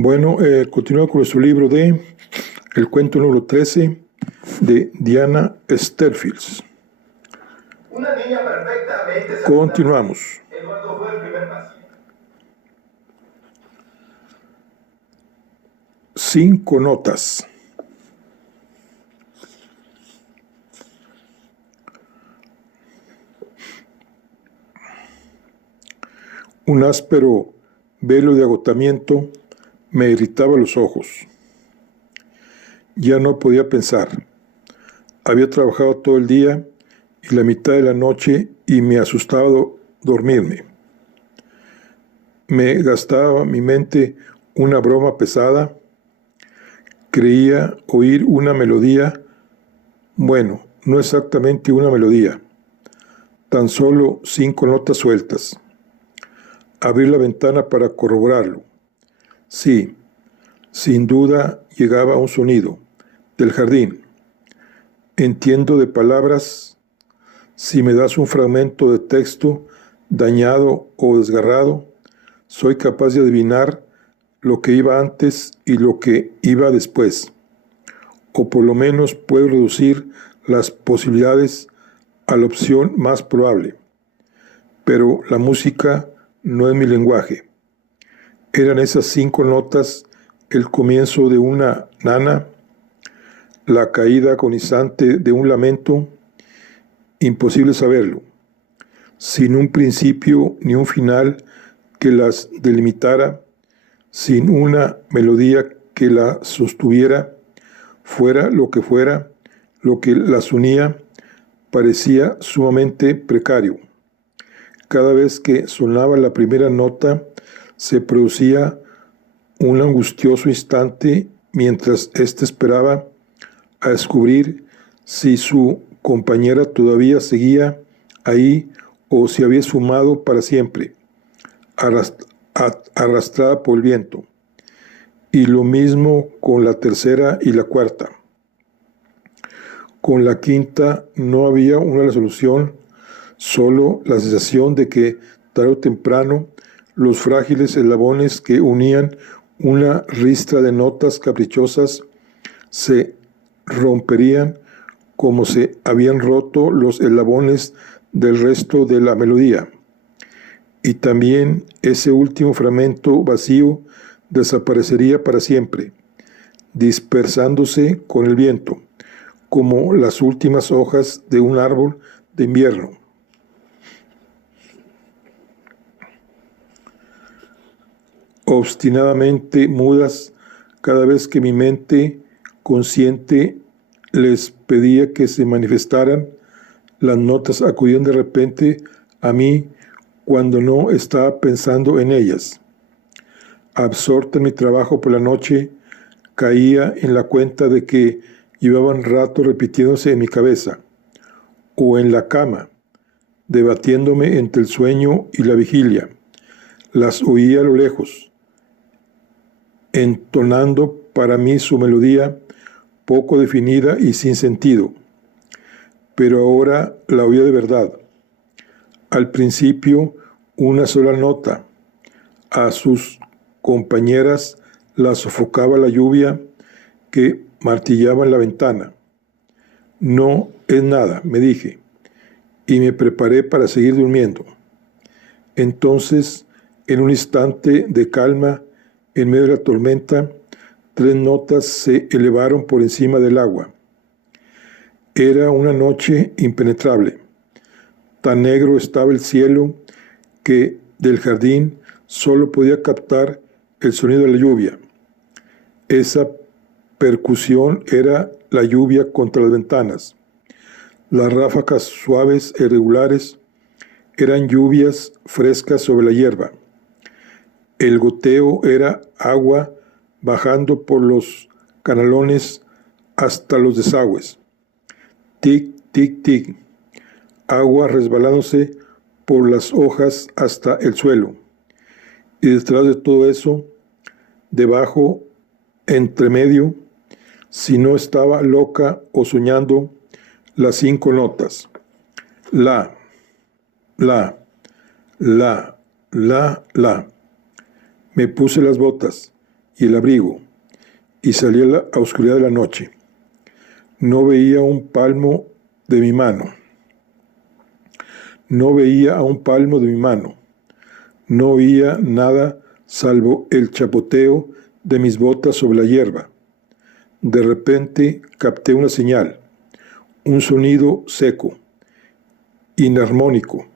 Bueno, continúa con nuestro libro de el cuento número 13 de Diana Sterfields. Una niña perfectamente. Continuamos. Eduardo fue el primer paciente. 5 notas. Un áspero velo de agotamiento me irritaba los ojos. Ya no podía pensar. Había trabajado todo el día y la mitad de la noche y me asustaba dormirme. Me gastaba mi mente una broma pesada. Creía oír una melodía. Bueno, no exactamente una melodía. Tan solo 5 notas sueltas. Abrí la ventana para corroborarlo. Sí, sin duda llegaba un sonido, del jardín. Entiendo de palabras. Si me das un fragmento de texto dañado o desgarrado, soy capaz de adivinar lo que iba antes y lo que iba después. O por lo menos puedo reducir las posibilidades a la opción más probable. Pero la música no es mi lenguaje. Eran esas 5 notas el comienzo de una nana, la caída agonizante de un lamento. Imposible saberlo. Sin un principio ni un final que las delimitara, sin una melodía que la sostuviera, fuera, lo que las unía, parecía sumamente precario. Cada vez que sonaba la primera nota, se producía un angustioso instante mientras éste esperaba a descubrir si su compañera todavía seguía ahí o si había esfumado para siempre, arrastrada por el viento. Y lo mismo con la tercera y la cuarta. Con la quinta no había una resolución, solo la sensación de que tarde o temprano los frágiles eslabones que unían una ristra de notas caprichosas se romperían como se habían roto los eslabones del resto de la melodía. Y también ese último fragmento vacío desaparecería para siempre, dispersándose con el viento, como las últimas hojas de un árbol de invierno. Obstinadamente mudas, cada vez que mi mente consciente les pedía que se manifestaran, las notas acudían de repente a mí cuando no estaba pensando en ellas. Absorta en mi trabajo por la noche, caía en la cuenta de que llevaban rato repitiéndose en mi cabeza, o en la cama, debatiéndome entre el sueño y la vigilia. Las oía a lo lejos, entonando para mí su melodía poco definida y sin sentido. Pero ahora la oía de verdad. Al principio, una sola nota. A sus compañeras las sofocaba la lluvia que martillaba en la ventana. No es nada, me dije, y me preparé para seguir durmiendo. Entonces, en un instante de calma, en medio de la tormenta, 3 notas se elevaron por encima del agua. Era una noche impenetrable. Tan negro estaba el cielo que del jardín solo podía captar el sonido de la lluvia. Esa percusión era la lluvia contra las ventanas. Las ráfagas suaves e irregulares eran lluvias frescas sobre la hierba. El goteo era agua bajando por los canalones hasta los desagües. Tic, tic, tic. Agua resbalándose por las hojas hasta el suelo. Y detrás de todo eso, debajo, entre medio, si no estaba loca o soñando, las 5 notas. La, la, la, la, la. Me puse las botas y el abrigo, y salí a la oscuridad de la noche. No veía un palmo de mi mano. No veía a un palmo de mi mano. No oía nada salvo el chapoteo de mis botas sobre la hierba. De repente capté una señal, un sonido seco, inarmónico,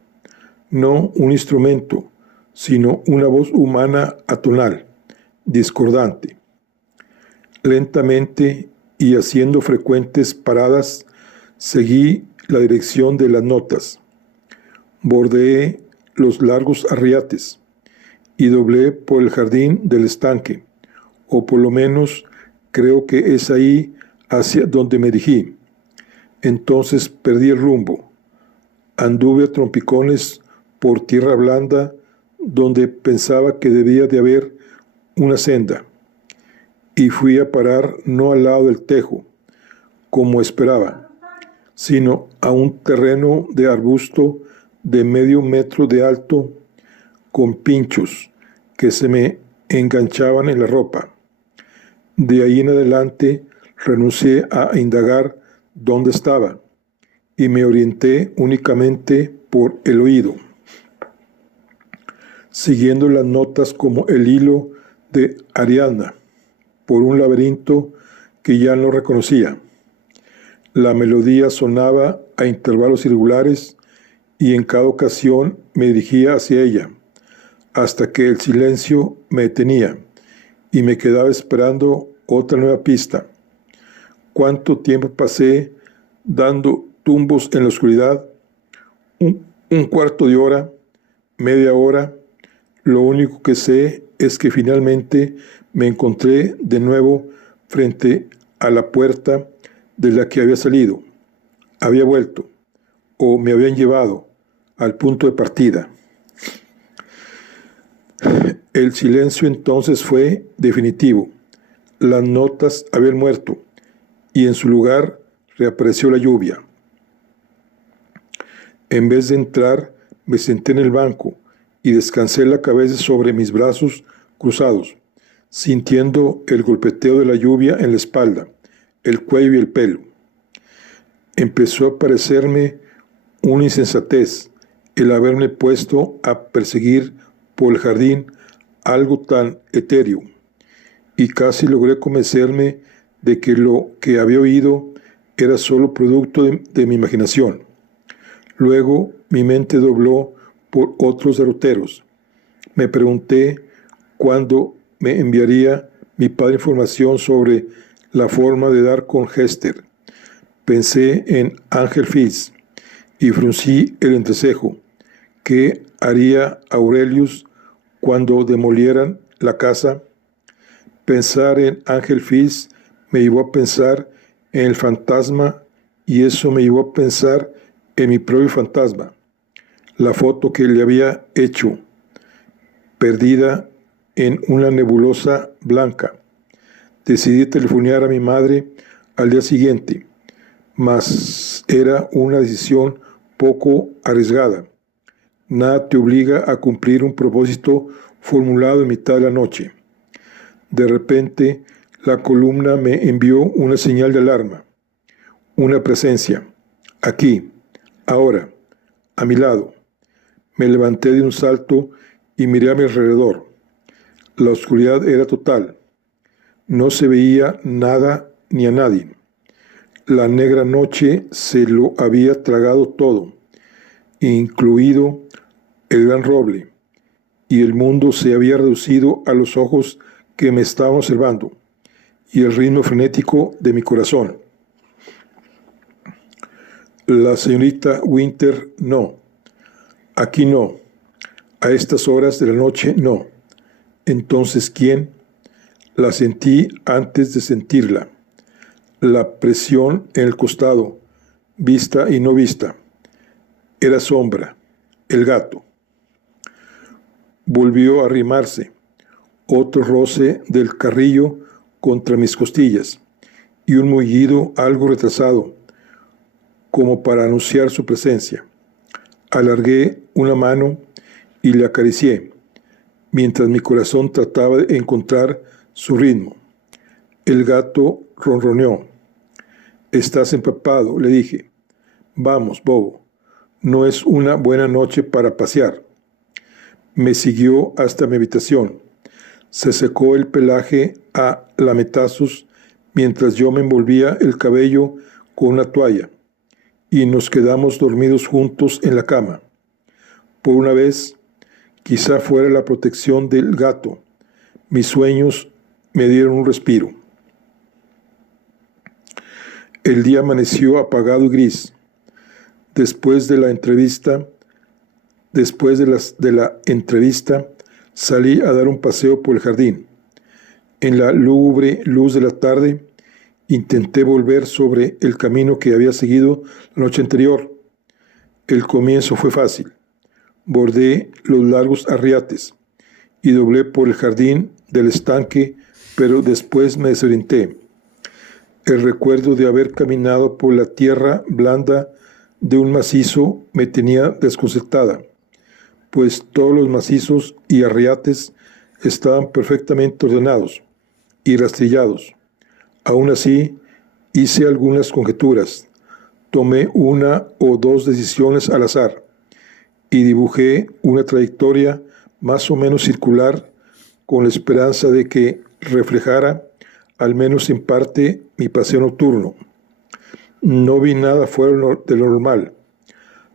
no un instrumento, sino una voz humana atonal, discordante. Lentamente y haciendo frecuentes paradas, seguí la dirección de las notas. Bordeé los largos arriates y doblé por el jardín del estanque, o por lo menos creo que es ahí hacia donde me dirigí. Entonces perdí el rumbo. Anduve a trompicones por tierra blanda donde pensaba que debía de haber una senda, y fui a parar no al lado del tejo, como esperaba, sino a un terreno de arbusto de medio metro de alto, con pinchos que se me enganchaban en la ropa. De ahí en adelante renuncié a indagar dónde estaba y me orienté únicamente por el oído, siguiendo las notas como el hilo de Ariadna por un laberinto que ya no reconocía. La melodía sonaba a intervalos irregulares y en cada ocasión me dirigía hacia ella, hasta que el silencio me detenía y me quedaba esperando otra nueva pista. ¿Cuánto tiempo pasé dando tumbos en la oscuridad? Un cuarto de hora, media hora. Lo único que sé es que finalmente me encontré de nuevo frente a la puerta de la que había salido. Había vuelto, o me habían llevado al punto de partida. El silencio entonces fue definitivo. Las notas habían muerto y en su lugar reapareció la lluvia. En vez de entrar, me senté en el banco y descansé la cabeza sobre mis brazos cruzados, sintiendo el golpeteo de la lluvia en la espalda, el cuello y el pelo. Empezó a parecerme una insensatez el haberme puesto a perseguir por el jardín algo tan etéreo, y casi logré convencerme de que lo que había oído era solo producto de mi imaginación. Luego mi mente dobló por otros derroteros. Me pregunté cuándo me enviaría mi padre información sobre la forma de dar con Hester. Pensé en Ángel Fils y fruncí el entrecejo. ¿Qué haría Aurelius cuando demolieran la casa? Pensar en Ángel Fils me llevó a pensar en el fantasma y eso me llevó a pensar en mi propio fantasma, la foto que le había hecho, perdida en una nebulosa blanca. Decidí telefonear a mi madre al día siguiente, mas era una decisión poco arriesgada. Nada te obliga a cumplir un propósito formulado en mitad de la noche. De repente, la columna me envió una señal de alarma, una presencia, aquí, ahora, a mi lado. Me levanté de un salto y miré a mi alrededor. La oscuridad era total. No se veía nada ni a nadie. La negra noche se lo había tragado todo, incluido el gran roble, y el mundo se había reducido a los ojos que me estaban observando y el ritmo frenético de mi corazón. La señorita Winter, no. Aquí no. A estas horas de la noche, no. Entonces, ¿quién? La sentí antes de sentirla. La presión en el costado, vista y no vista. Era sombra, el gato. Volvió a arrimarse. Otro roce del carrillo contra mis costillas y un mugido algo retrasado, como para anunciar su presencia. Alargué una mano y le acaricié, mientras mi corazón trataba de encontrar su ritmo. El gato ronroneó. «Estás empapado», le dije. «Vamos, bobo. No es una buena noche para pasear». Me siguió hasta mi habitación. Se secó el pelaje a lametazos mientras yo me envolvía el cabello con una toalla, y nos quedamos dormidos juntos en la cama. Por una vez, quizá fuera la protección del gato, mis sueños me dieron un respiro. El día amaneció apagado y gris. Después de la entrevista, salí a dar un paseo por el jardín. En la lúgubre luz de la tarde, intenté volver sobre el camino que había seguido la noche anterior. El comienzo fue fácil. Bordé los largos arriates y doblé por el jardín del estanque, pero después me desorienté. El recuerdo de haber caminado por la tierra blanda de un macizo me tenía desconcertada, pues todos los macizos y arriates estaban perfectamente ordenados y rastrillados. Aún así, hice algunas conjeturas, tomé una o dos decisiones al azar y dibujé una trayectoria más o menos circular con la esperanza de que reflejara, al menos en parte, mi paseo nocturno. No vi nada fuera de lo normal,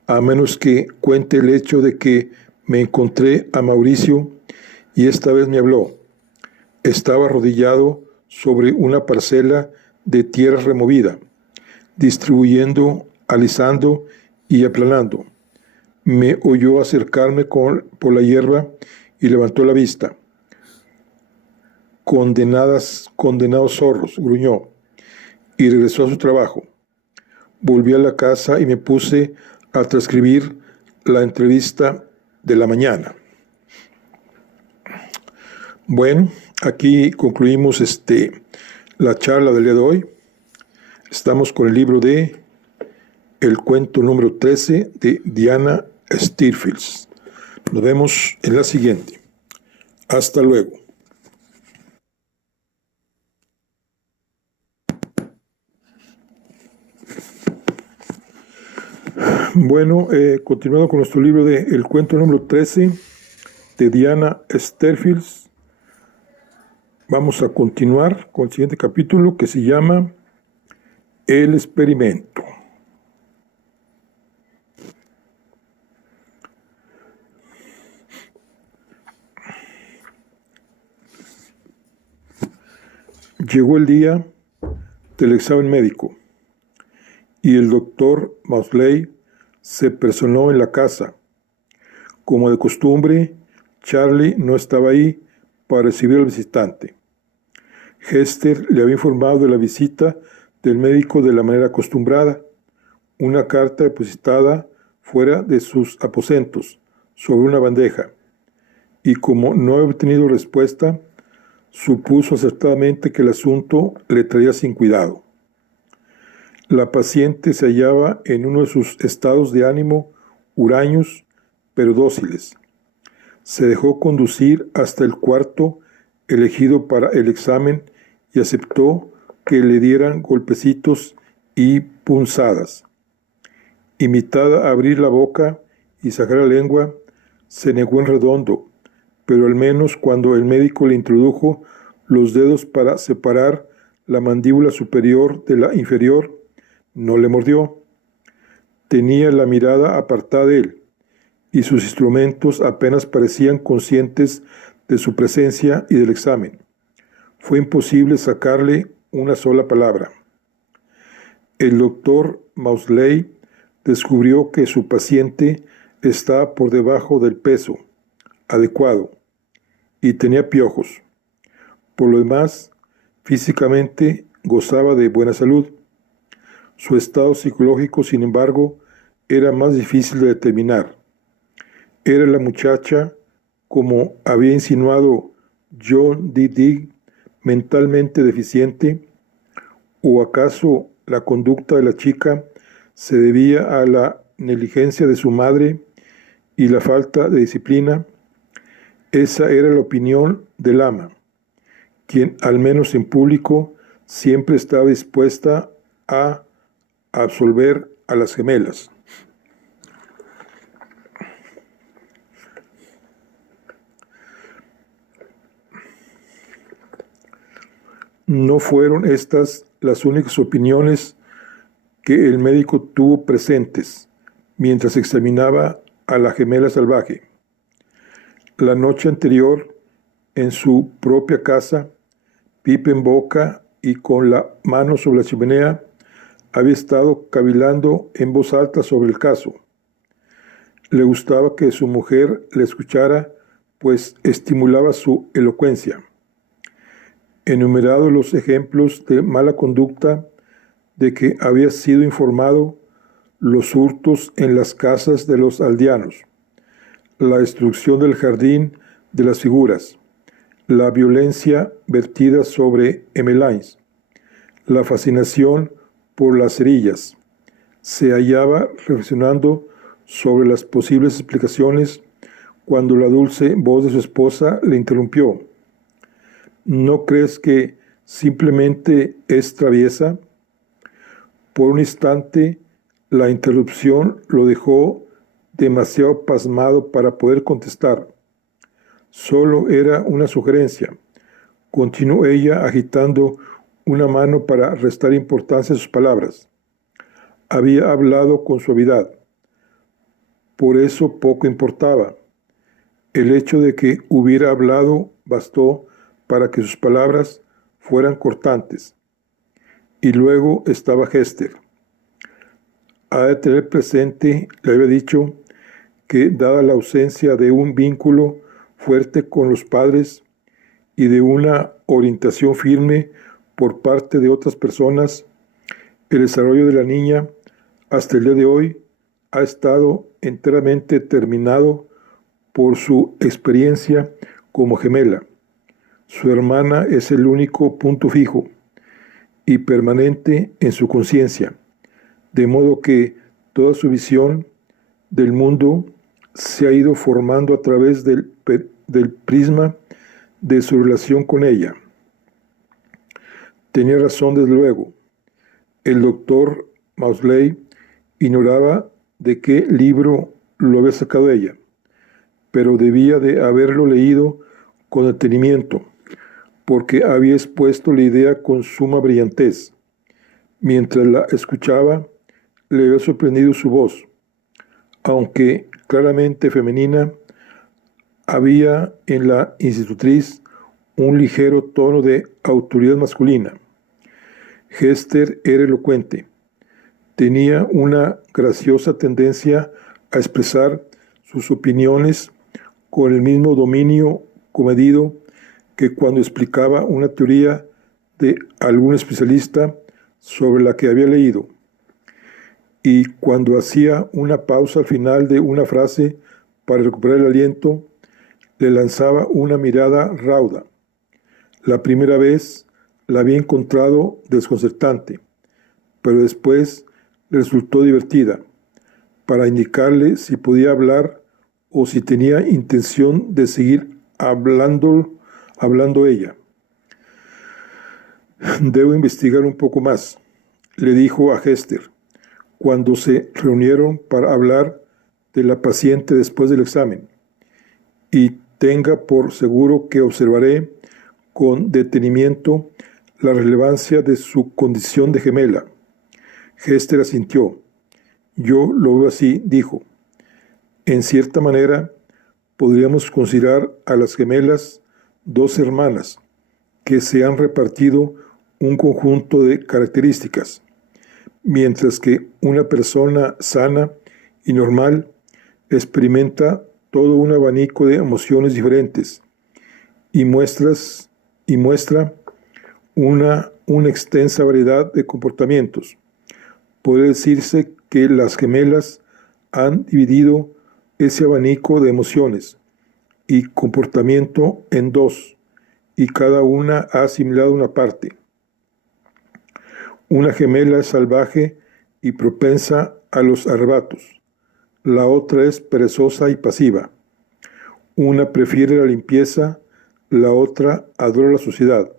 a menos que cuente el hecho de que me encontré a Mauricio y esta vez me habló. Estaba arrodillado sobre una parcela de tierra removida, distribuyendo, alisando y aplanando. Me oyó acercarme por la hierba y levantó la vista. «Condenados zorros», gruñó, y regresó a su trabajo. Volví a la casa y me puse a transcribir la entrevista de la mañana. Bueno, aquí concluimos la charla del día de hoy. Estamos con el libro de El cuento número 13 de Diana Stirfields. Nos vemos en la siguiente. Hasta luego. Bueno, continuando con nuestro libro de El cuento número 13 de Diana Stirfields, vamos a continuar con el siguiente capítulo que se llama El experimento. Llegó el día del examen médico y el doctor Maudsley se personó en la casa. Como de costumbre, Charlie no estaba ahí para recibir al visitante. Hester le había informado de la visita del médico de la manera acostumbrada, una carta depositada fuera de sus aposentos, sobre una bandeja, y como no había obtenido respuesta, supuso acertadamente que el asunto le traía sin cuidado. La paciente se hallaba en uno de sus estados de ánimo huraños, pero dóciles. Se dejó conducir hasta el cuarto elegido para el examen y aceptó que le dieran golpecitos y punzadas. Invitada a abrir la boca y sacar la lengua, se negó en redondo, pero al menos cuando el médico le introdujo los dedos para separar la mandíbula superior de la inferior, no le mordió. Tenía la mirada apartada de él, y sus instrumentos apenas parecían conscientes de su presencia y del examen. Fue imposible sacarle una sola palabra. El doctor Maudsley descubrió que su paciente estaba por debajo del peso adecuado y tenía piojos. Por lo demás, físicamente gozaba de buena salud. Su estado psicológico, sin embargo, era más difícil de determinar. ¿Era la muchacha, como había insinuado John D. Digg, mentalmente deficiente? ¿O acaso la conducta de la chica se debía a la negligencia de su madre y la falta de disciplina? Esa era la opinión del ama, quien, al menos en público, siempre estaba dispuesta a absolver a las gemelas. No fueron estas las únicas opiniones que el médico tuvo presentes mientras examinaba a la gemela salvaje. La noche anterior, en su propia casa, pipa en boca y con la mano sobre la chimenea, había estado cavilando en voz alta sobre el caso. Le gustaba que su mujer le escuchara, pues estimulaba su elocuencia. Enumerados los ejemplos de mala conducta de que había sido informado, los hurtos en las casas de los aldeanos, la destrucción del jardín de las figuras, la violencia vertida sobre Emmeline, la fascinación por las cerillas. Se hallaba reflexionando sobre las posibles explicaciones cuando la dulce voz de su esposa le interrumpió. ¿No crees que simplemente es traviesa? Por un instante, la interrupción lo dejó demasiado pasmado para poder contestar. Solo era una sugerencia, continuó ella agitando una mano para restar importancia a sus palabras. Había hablado con suavidad. Por eso poco importaba. El hecho de que hubiera hablado bastó para que sus palabras fueran cortantes. Y luego estaba Hester. Ha de tener presente, le había dicho, que dada la ausencia de un vínculo fuerte con los padres y de una orientación firme por parte de otras personas, el desarrollo de la niña hasta el día de hoy ha estado enteramente terminado por su experiencia como gemela. Su hermana es el único punto fijo y permanente en su conciencia, de modo que toda su visión del mundo se ha ido formando a través del prisma de su relación con ella. Tenía razón, desde luego. El doctor Maudsley ignoraba de qué libro lo había sacado ella, pero debía de haberlo leído con detenimiento, porque había expuesto la idea con suma brillantez. Mientras la escuchaba, le había sorprendido su voz. Aunque claramente femenina, había en la institutriz un ligero tono de autoridad masculina. Hester era elocuente. Tenía una graciosa tendencia a expresar sus opiniones con el mismo dominio comedido que cuando explicaba una teoría de algún especialista sobre la que había leído. Y cuando hacía una pausa al final de una frase para recuperar el aliento, le lanzaba una mirada rauda. La primera vez la había encontrado desconcertante, pero después le resultó divertida, para indicarle si podía hablar o si tenía intención de seguir hablando ella. Debo investigar un poco más, le dijo a Hester, cuando se reunieron para hablar de la paciente después del examen, y tenga por seguro que observaré con detenimiento la relevancia de su condición de gemela. Hester asintió. Yo lo veo así, dijo. En cierta manera, podríamos considerar a las gemelas dos hermanas que se han repartido un conjunto de características, mientras que una persona sana y normal experimenta todo un abanico de emociones diferentes y muestra una extensa variedad de comportamientos. Puede decirse que las gemelas han dividido ese abanico de emociones y comportamiento en dos, y cada una ha asimilado una parte. Una gemela es salvaje y propensa a los arrebatos. La otra es perezosa y pasiva. Una prefiere la limpieza, la otra adora la sociedad.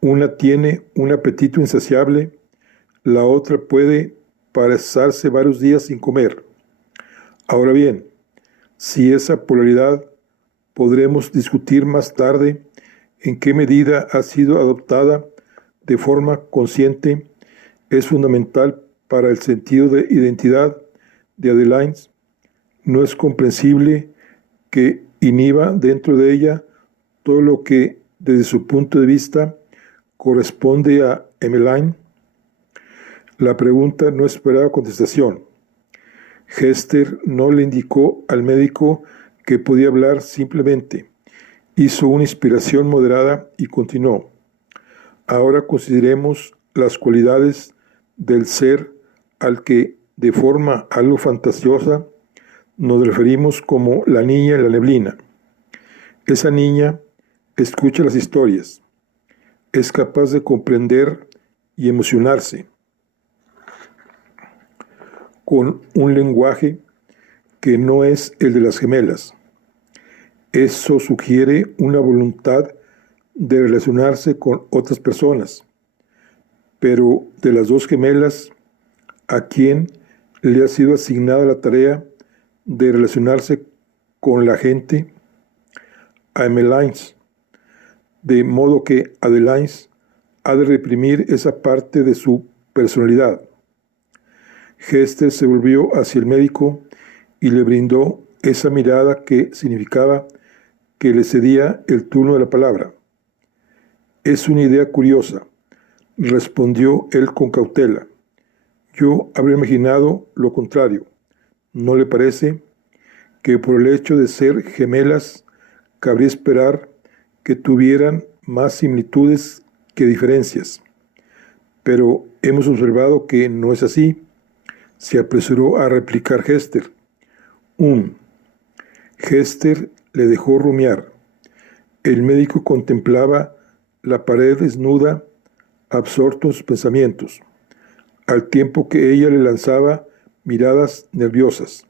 Una tiene un apetito insaciable, la otra puede pasarse varios días sin comer. Ahora bien, si esa polaridad podremos discutir más tarde en qué medida ha sido adoptada de forma consciente, es fundamental para el sentido de identidad de Adeline. No es comprensible que inhiba dentro de ella todo lo que, desde su punto de vista, corresponde a Emmeline. La pregunta no esperaba contestación. Hester no le indicó al médico que podía hablar simplemente. Hizo una inspiración moderada y continuó. Ahora consideremos las cualidades del ser al que, de forma algo fantasiosa, nos referimos como la niña en la neblina. Esa niña escucha las historias, es capaz de comprender y emocionarse con un lenguaje que no es el de las gemelas. Eso sugiere una voluntad de relacionarse con otras personas, pero de las dos gemelas, ¿a quién le ha sido asignada la tarea de relacionarse con la gente? A Emmeline, de modo que Adeline ha de reprimir esa parte de su personalidad. Hester se volvió hacia el médico y le brindó esa mirada que significaba que le cedía el turno de la palabra. Es una idea curiosa, respondió él con cautela. Yo habría imaginado lo contrario. ¿No le parece que por el hecho de ser gemelas cabría esperar que tuvieran más similitudes que diferencias? Pero hemos observado que no es así, se apresuró a replicar Hester. Hester le dejó rumiar. El médico contemplaba la pared desnuda, absorto en sus pensamientos, al tiempo que ella le lanzaba miradas nerviosas,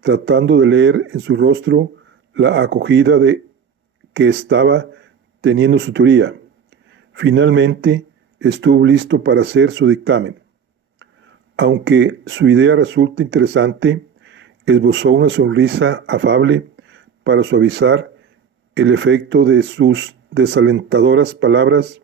tratando de leer en su rostro la acogida de que estaba teniendo su teoría. Finalmente estuvo listo para hacer su dictamen. Aunque su idea resulta interesante, esbozó una sonrisa afable para suavizar el efecto de sus desalentadoras palabras.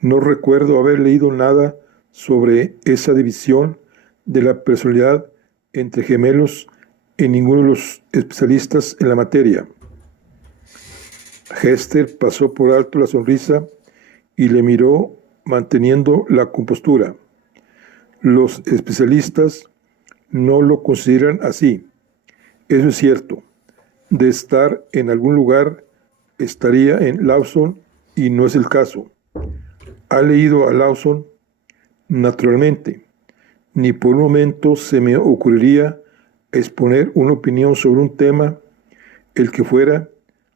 No recuerdo haber leído nada sobre esa división de la personalidad entre gemelos en ninguno de los especialistas en la materia. Hester pasó por alto la sonrisa y le miró manteniendo la compostura. Los especialistas no lo consideran así. Eso es cierto. De estar en algún lugar, estaría en Lawson y no es el caso. ¿Ha leído a Lawson? Naturalmente. Ni por un momento se me ocurriría exponer una opinión sobre un tema, el que fuera,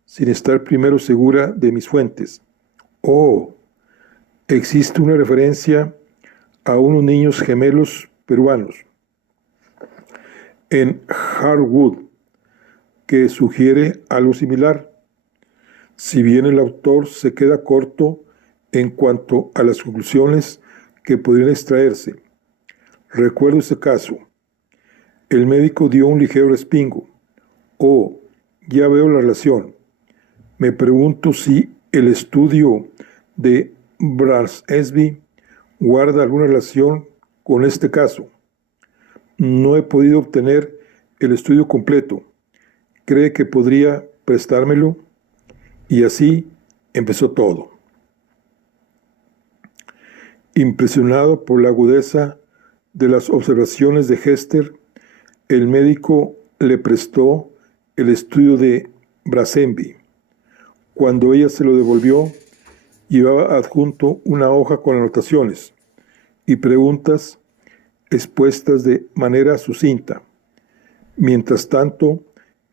sin estar primero segura de mis fuentes. Existe una referencia a unos niños gemelos peruanos en Harwood que sugiere algo similar, si bien el autor se queda corto en cuanto a las conclusiones que podrían extraerse. Recuerdo ese caso. El médico dio un ligero respingo. Ya veo la relación. Me pregunto si el estudio de Bransby guarda alguna relación con este caso. No he podido obtener el estudio completo. ¿Cree que podría prestármelo? Y así empezó todo. Impresionado por la agudeza de las observaciones de Hester, el médico le prestó el estudio de Bransby. Cuando ella se lo devolvió, llevaba adjunto una hoja con anotaciones y preguntas expuestas de manera sucinta. Mientras tanto,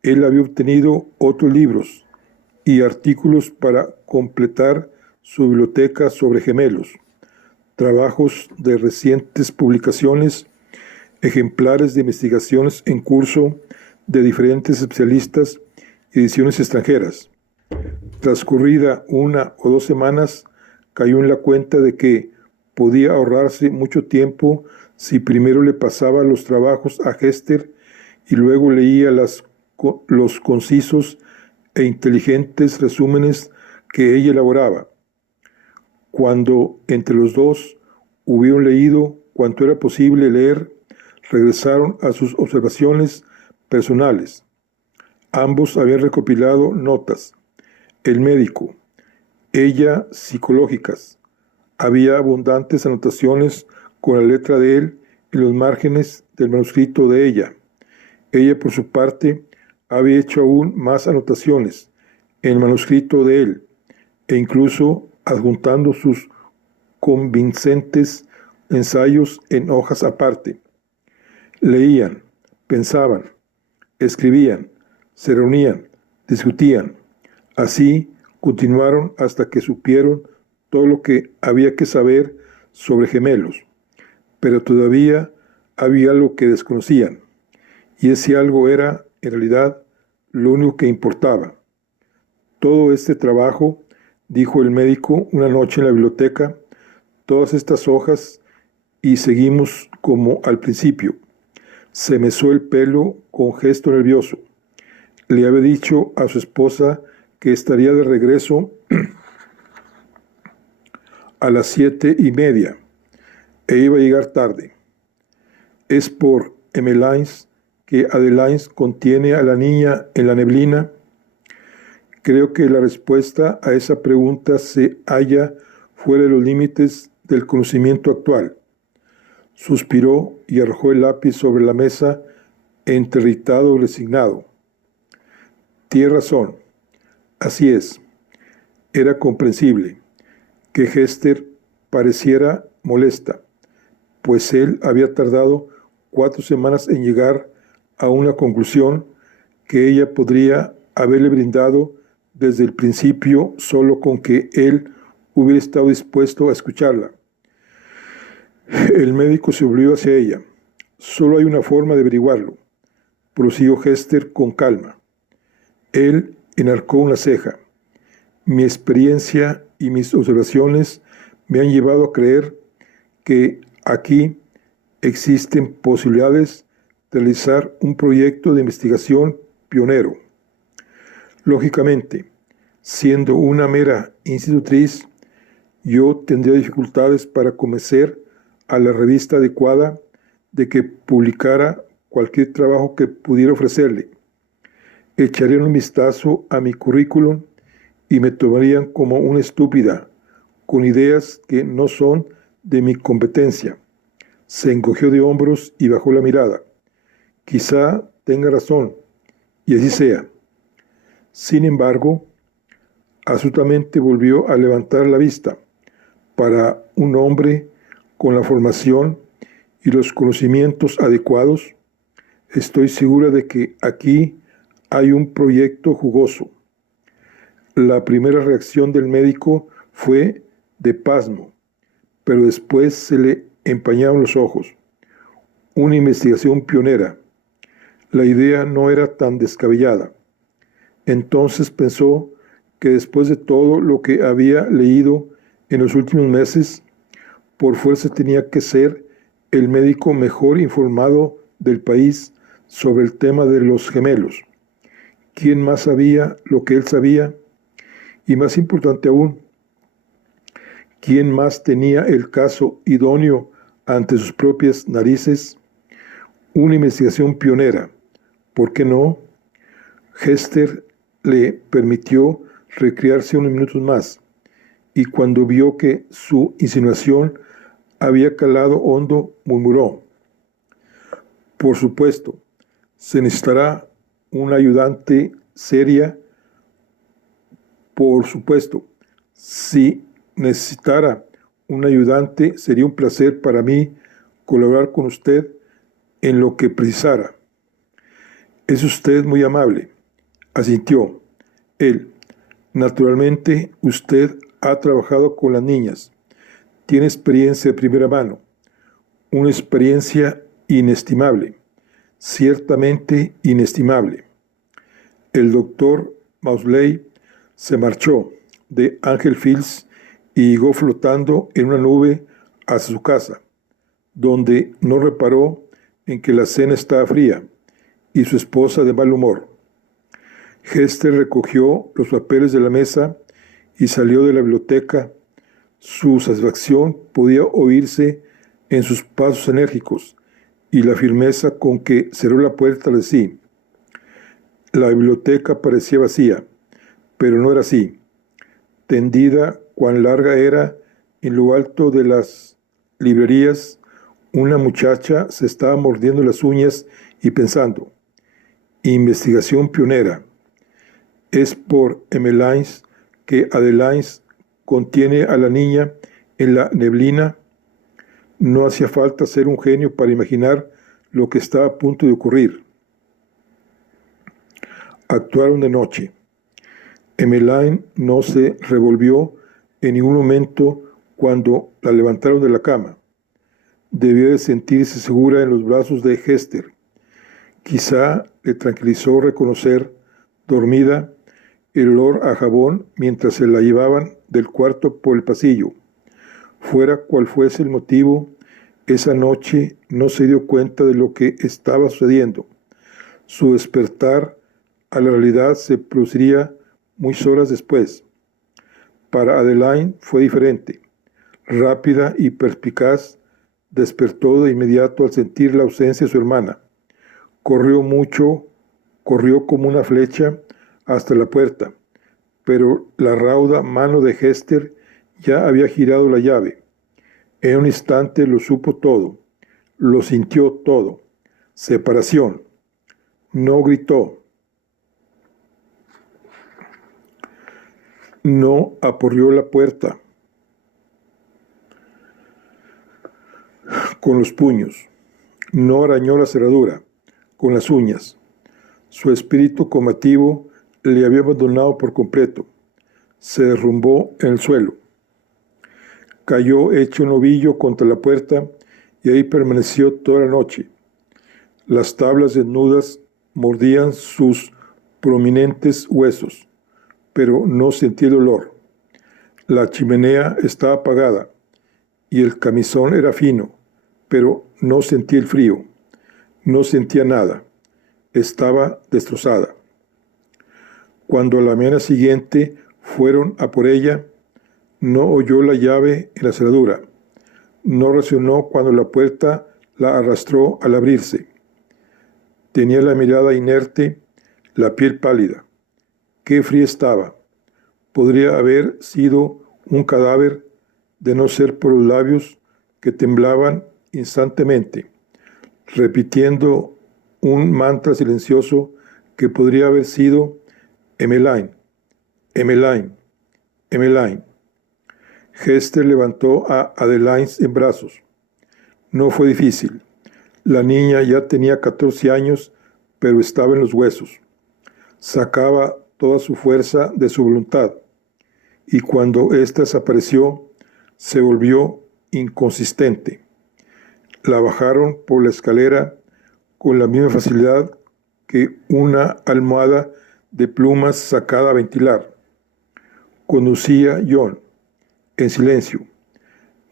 él había obtenido otros libros y artículos para completar su biblioteca sobre gemelos, trabajos de recientes publicaciones, ejemplares de investigaciones en curso de diferentes especialistas y ediciones extranjeras. Transcurrida 1 o 2 semanas, cayó en la cuenta de que podía ahorrarse mucho tiempo si primero le pasaba los trabajos a Hester y luego leía los concisos e inteligentes resúmenes que ella elaboraba. Cuando entre los dos hubieron leído cuanto era posible leer, regresaron a sus observaciones personales. Ambos habían recopilado notas. El médico, ella psicológicas. Había abundantes anotaciones con la letra de él en los márgenes del manuscrito de ella. Ella, por su parte, había hecho aún más anotaciones en el manuscrito de él, e incluso adjuntando sus convincentes ensayos en hojas aparte. Leían, pensaban, escribían, se reunían, discutían. Así continuaron hasta que supieron todo lo que había que saber sobre gemelos, pero todavía había algo que desconocían, y ese algo era, en realidad, lo único que importaba. Todo este trabajo, dijo el médico una noche en la biblioteca, todas estas hojas, y seguimos como al principio. Se mesó el pelo con gesto nervioso. Le había dicho a su esposa que estaría de regreso a las 7:30 e iba a llegar tarde. Es por Emmeline que Adeline contiene a la niña en la neblina. Creo que la respuesta a esa pregunta se halla fuera de los límites del conocimiento actual. Suspiró y arrojó el lápiz sobre la mesa entre irritado y resignado. Tiene razón. Así es. Era comprensible que Hester pareciera molesta, pues él había tardado 4 semanas en llegar a una conclusión que ella podría haberle brindado desde el principio solo con que él hubiera estado dispuesto a escucharla. El médico se volvió hacia ella. Solo hay una forma de averiguarlo, prosiguió Hester con calma. Él enarcó una ceja. Mi experiencia y mis observaciones me han llevado a creer que aquí existen posibilidades de realizar un proyecto de investigación pionero. Lógicamente, siendo una mera institutriz, yo tendría dificultades para convencer a la revista adecuada de que publicara cualquier trabajo que pudiera ofrecerle. Echarían un vistazo a mi currículum y me tomarían como una estúpida, con ideas que no son de mi competencia. Se encogió de hombros y bajó la mirada. Quizá tenga razón, y así sea. Sin embargo, astutamente volvió a levantar la vista. Para un hombre con la formación y los conocimientos adecuados, estoy segura de que aquí hay un proyecto jugoso. La primera reacción del médico fue de pasmo, pero después se le empañaron los ojos. Una investigación pionera. La idea no era tan descabellada. Entonces pensó que después de todo lo que había leído en los últimos meses, por fuerza tenía que ser el médico mejor informado del país sobre el tema de los gemelos. ¿Quién más sabía lo que él sabía? Y más importante aún, ¿quién más tenía el caso idóneo ante sus propias narices? Una investigación pionera. ¿Por qué no? Hester le permitió recrearse unos minutos más, y cuando vio que su insinuación había calado hondo, murmuró: por supuesto, se necesitará una ayudante seria. Por supuesto, si necesitara un ayudante, sería un placer para mí colaborar con usted en lo que precisara. Es usted muy amable, asintió él. Naturalmente, usted ha trabajado con las niñas. Tiene experiencia de primera mano, una experiencia inestimable, ciertamente inestimable. El doctor Maudsley Se marchó de Angel Fields y llegó flotando en una nube hacia su casa, donde no reparó en que la cena estaba fría y su esposa de mal humor. Hester recogió los papeles de la mesa y salió de la biblioteca. Su satisfacción podía oírse en sus pasos enérgicos y la firmeza con que cerró la puerta de sí. La biblioteca parecía vacía, pero no era así. Tendida cuán larga era en lo alto de las librerías, una muchacha se estaba mordiendo las uñas y pensando: investigación pionera. Es por Emmeline que Adeline contiene a la niña en la neblina. No hacía falta ser un genio para imaginar lo que estaba a punto de ocurrir. Actuaron de noche. Emmeline no se revolvió en ningún momento cuando la levantaron de la cama. Debía de sentirse segura en los brazos de Hester. Quizá le tranquilizó reconocer, dormida, el olor a jabón mientras se la llevaban del cuarto por el pasillo. Fuera cual fuese el motivo, esa noche no se dio cuenta de lo que estaba sucediendo. Su despertar a la realidad se produciría muchas horas después. Para Adeline fue diferente. Rápida y perspicaz, despertó de inmediato al sentir la ausencia de su hermana. Corrió mucho, corrió como una flecha hasta la puerta, pero la rauda mano de Hester ya había girado la llave. En un instante lo supo todo, lo sintió todo. Separación. No gritó. No aporreó la puerta con los puños. No arañó la cerradura con las uñas. Su espíritu combativo le había abandonado por completo. Se derrumbó en el suelo. Cayó hecho un ovillo contra la puerta y ahí permaneció toda la noche. Las tablas desnudas mordían sus prominentes huesos, pero no sentía el dolor. La chimenea estaba apagada y el camisón era fino, pero no sentía el frío. No sentía nada. Estaba destrozada. Cuando a la mañana siguiente fueron a por ella, no oyó la llave en la cerradura. No reaccionó cuando la puerta la arrastró al abrirse. Tenía la mirada inerte, la piel pálida. Qué fría estaba. Podría haber sido un cadáver de no ser por los labios que temblaban instantáneamente, repitiendo un mantra silencioso que podría haber sido Emmeline, Emmeline, Emmeline. Hester levantó a Adeline en brazos. No fue difícil. La niña ya tenía 14 años, pero estaba en los huesos. Sacaba toda su fuerza de su voluntad, y cuando ésta desapareció, se volvió inconsistente. La bajaron por la escalera con la misma facilidad que una almohada de plumas sacada a ventilar. Conducía John, en silencio.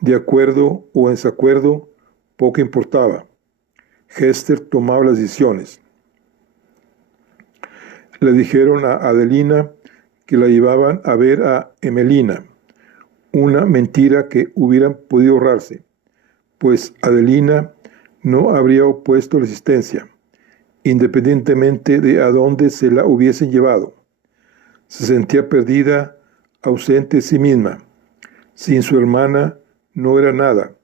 De acuerdo o en desacuerdo, poco importaba. Hester tomaba las decisiones. Le dijeron a Adelina que la llevaban a ver a Emelina, una mentira que hubieran podido ahorrarse, pues Adelina no habría opuesto resistencia, independientemente de a dónde se la hubiesen llevado. Se sentía perdida, ausente de sí misma. Sin su hermana no era nada,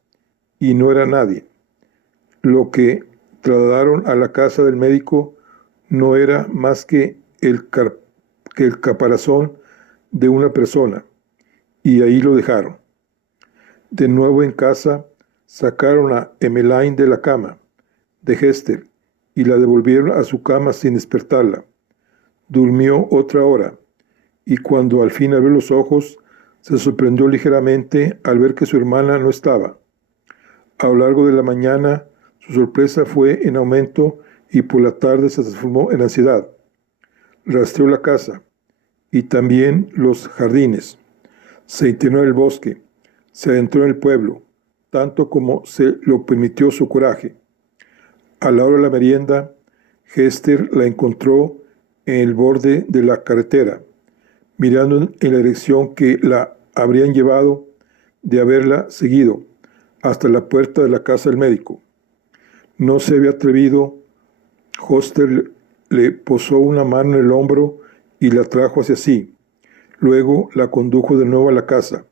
y no era nadie. Lo que trasladaron a la casa del médico no era más que el caparazón de una persona, y ahí lo dejaron. De nuevo en casa, sacaron a Emmeline de la cama de Hester y la devolvieron a su cama sin despertarla. Durmió otra hora, y cuando al fin abrió los ojos, se sorprendió ligeramente al ver que su hermana no estaba. A lo largo de la mañana, su sorpresa fue en aumento y por la tarde se transformó en ansiedad. Rastreó la casa y también los jardines. Se internó en el bosque, se adentró en el pueblo, tanto como se lo permitió su coraje. A la hora de la merienda, Hester la encontró en el borde de la carretera, mirando en la dirección que la habrían llevado de haberla seguido hasta la puerta de la casa del médico. No se había atrevido. Hester le posó una mano en el hombro y la trajo hacia sí. Luego la condujo de nuevo a la casa.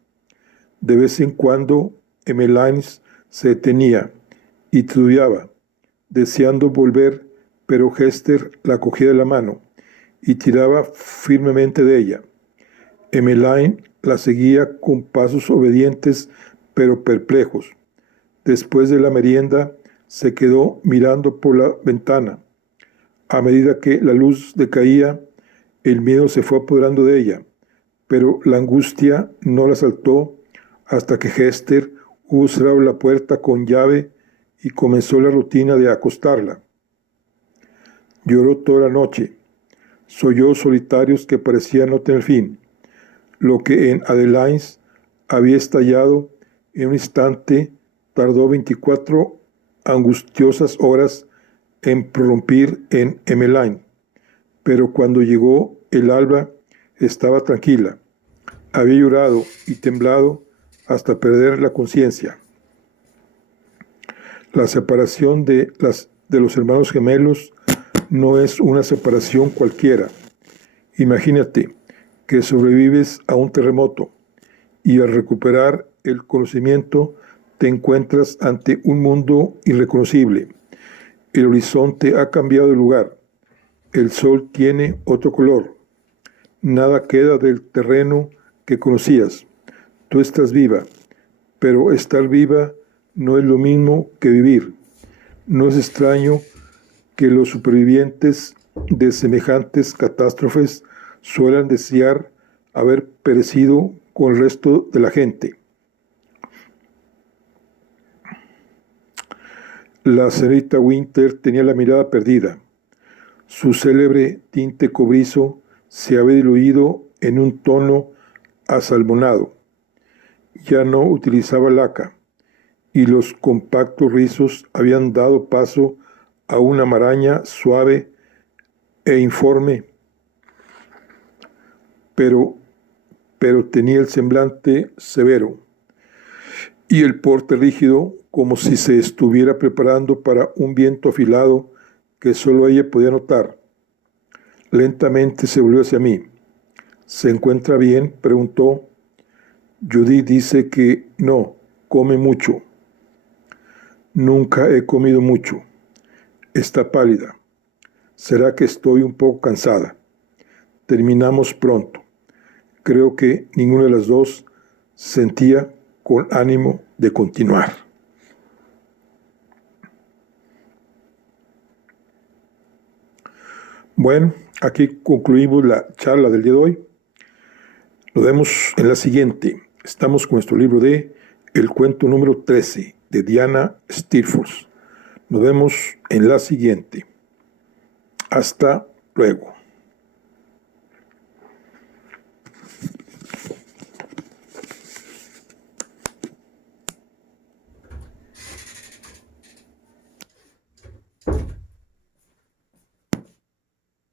De vez en cuando Emmeline se detenía y titubeaba, deseando volver, pero Hester la cogía de la mano y tiraba firmemente de ella. Emmeline la seguía con pasos obedientes pero perplejos. Después de la merienda se quedó mirando por la ventana. A medida que la luz decaía, el miedo se fue apoderando de ella, pero la angustia no la asaltó hasta que Hester hubo cerrado la puerta con llave y comenzó la rutina de acostarla. Lloró toda la noche, sollozos solitarios que parecían no tener fin. Lo que en Adeline había estallado en un instante tardó 24 angustiosas horas en prorrumpir en Emmeline, pero cuando llegó el alba estaba tranquila. Había llorado y temblado hasta perder la conciencia. La separación de los hermanos gemelos no es una separación cualquiera. Imagínate que sobrevives a un terremoto y al recuperar el conocimiento te encuentras ante un mundo irreconocible. El horizonte ha cambiado de lugar. El sol tiene otro color. Nada queda del terreno que conocías. Tú estás viva, pero estar viva no es lo mismo que vivir. No es extraño que los supervivientes de semejantes catástrofes suelan desear haber perecido con el resto de la gente. La señorita Winter tenía la mirada perdida. Su célebre tinte cobrizo se había diluido en un tono asalmonado. Ya no utilizaba laca, y los compactos rizos habían dado paso a una maraña suave e informe, pero tenía el semblante severo y el porte rígido, como si se estuviera preparando para un viento afilado que solo ella podía notar. Lentamente se volvió hacia mí. ¿Se encuentra bien?, preguntó. Judith dice que no, come mucho. Nunca he comido mucho. Está pálida. ¿Será que estoy un poco cansada? Terminamos pronto. Creo que ninguna de las dos se sentía con ánimo de continuar. Bueno, aquí concluimos la charla del día de hoy. Nos vemos en la siguiente. Estamos con nuestro libro de El cuento número 13 de Diana Steelforth. Nos vemos en la siguiente. Hasta luego.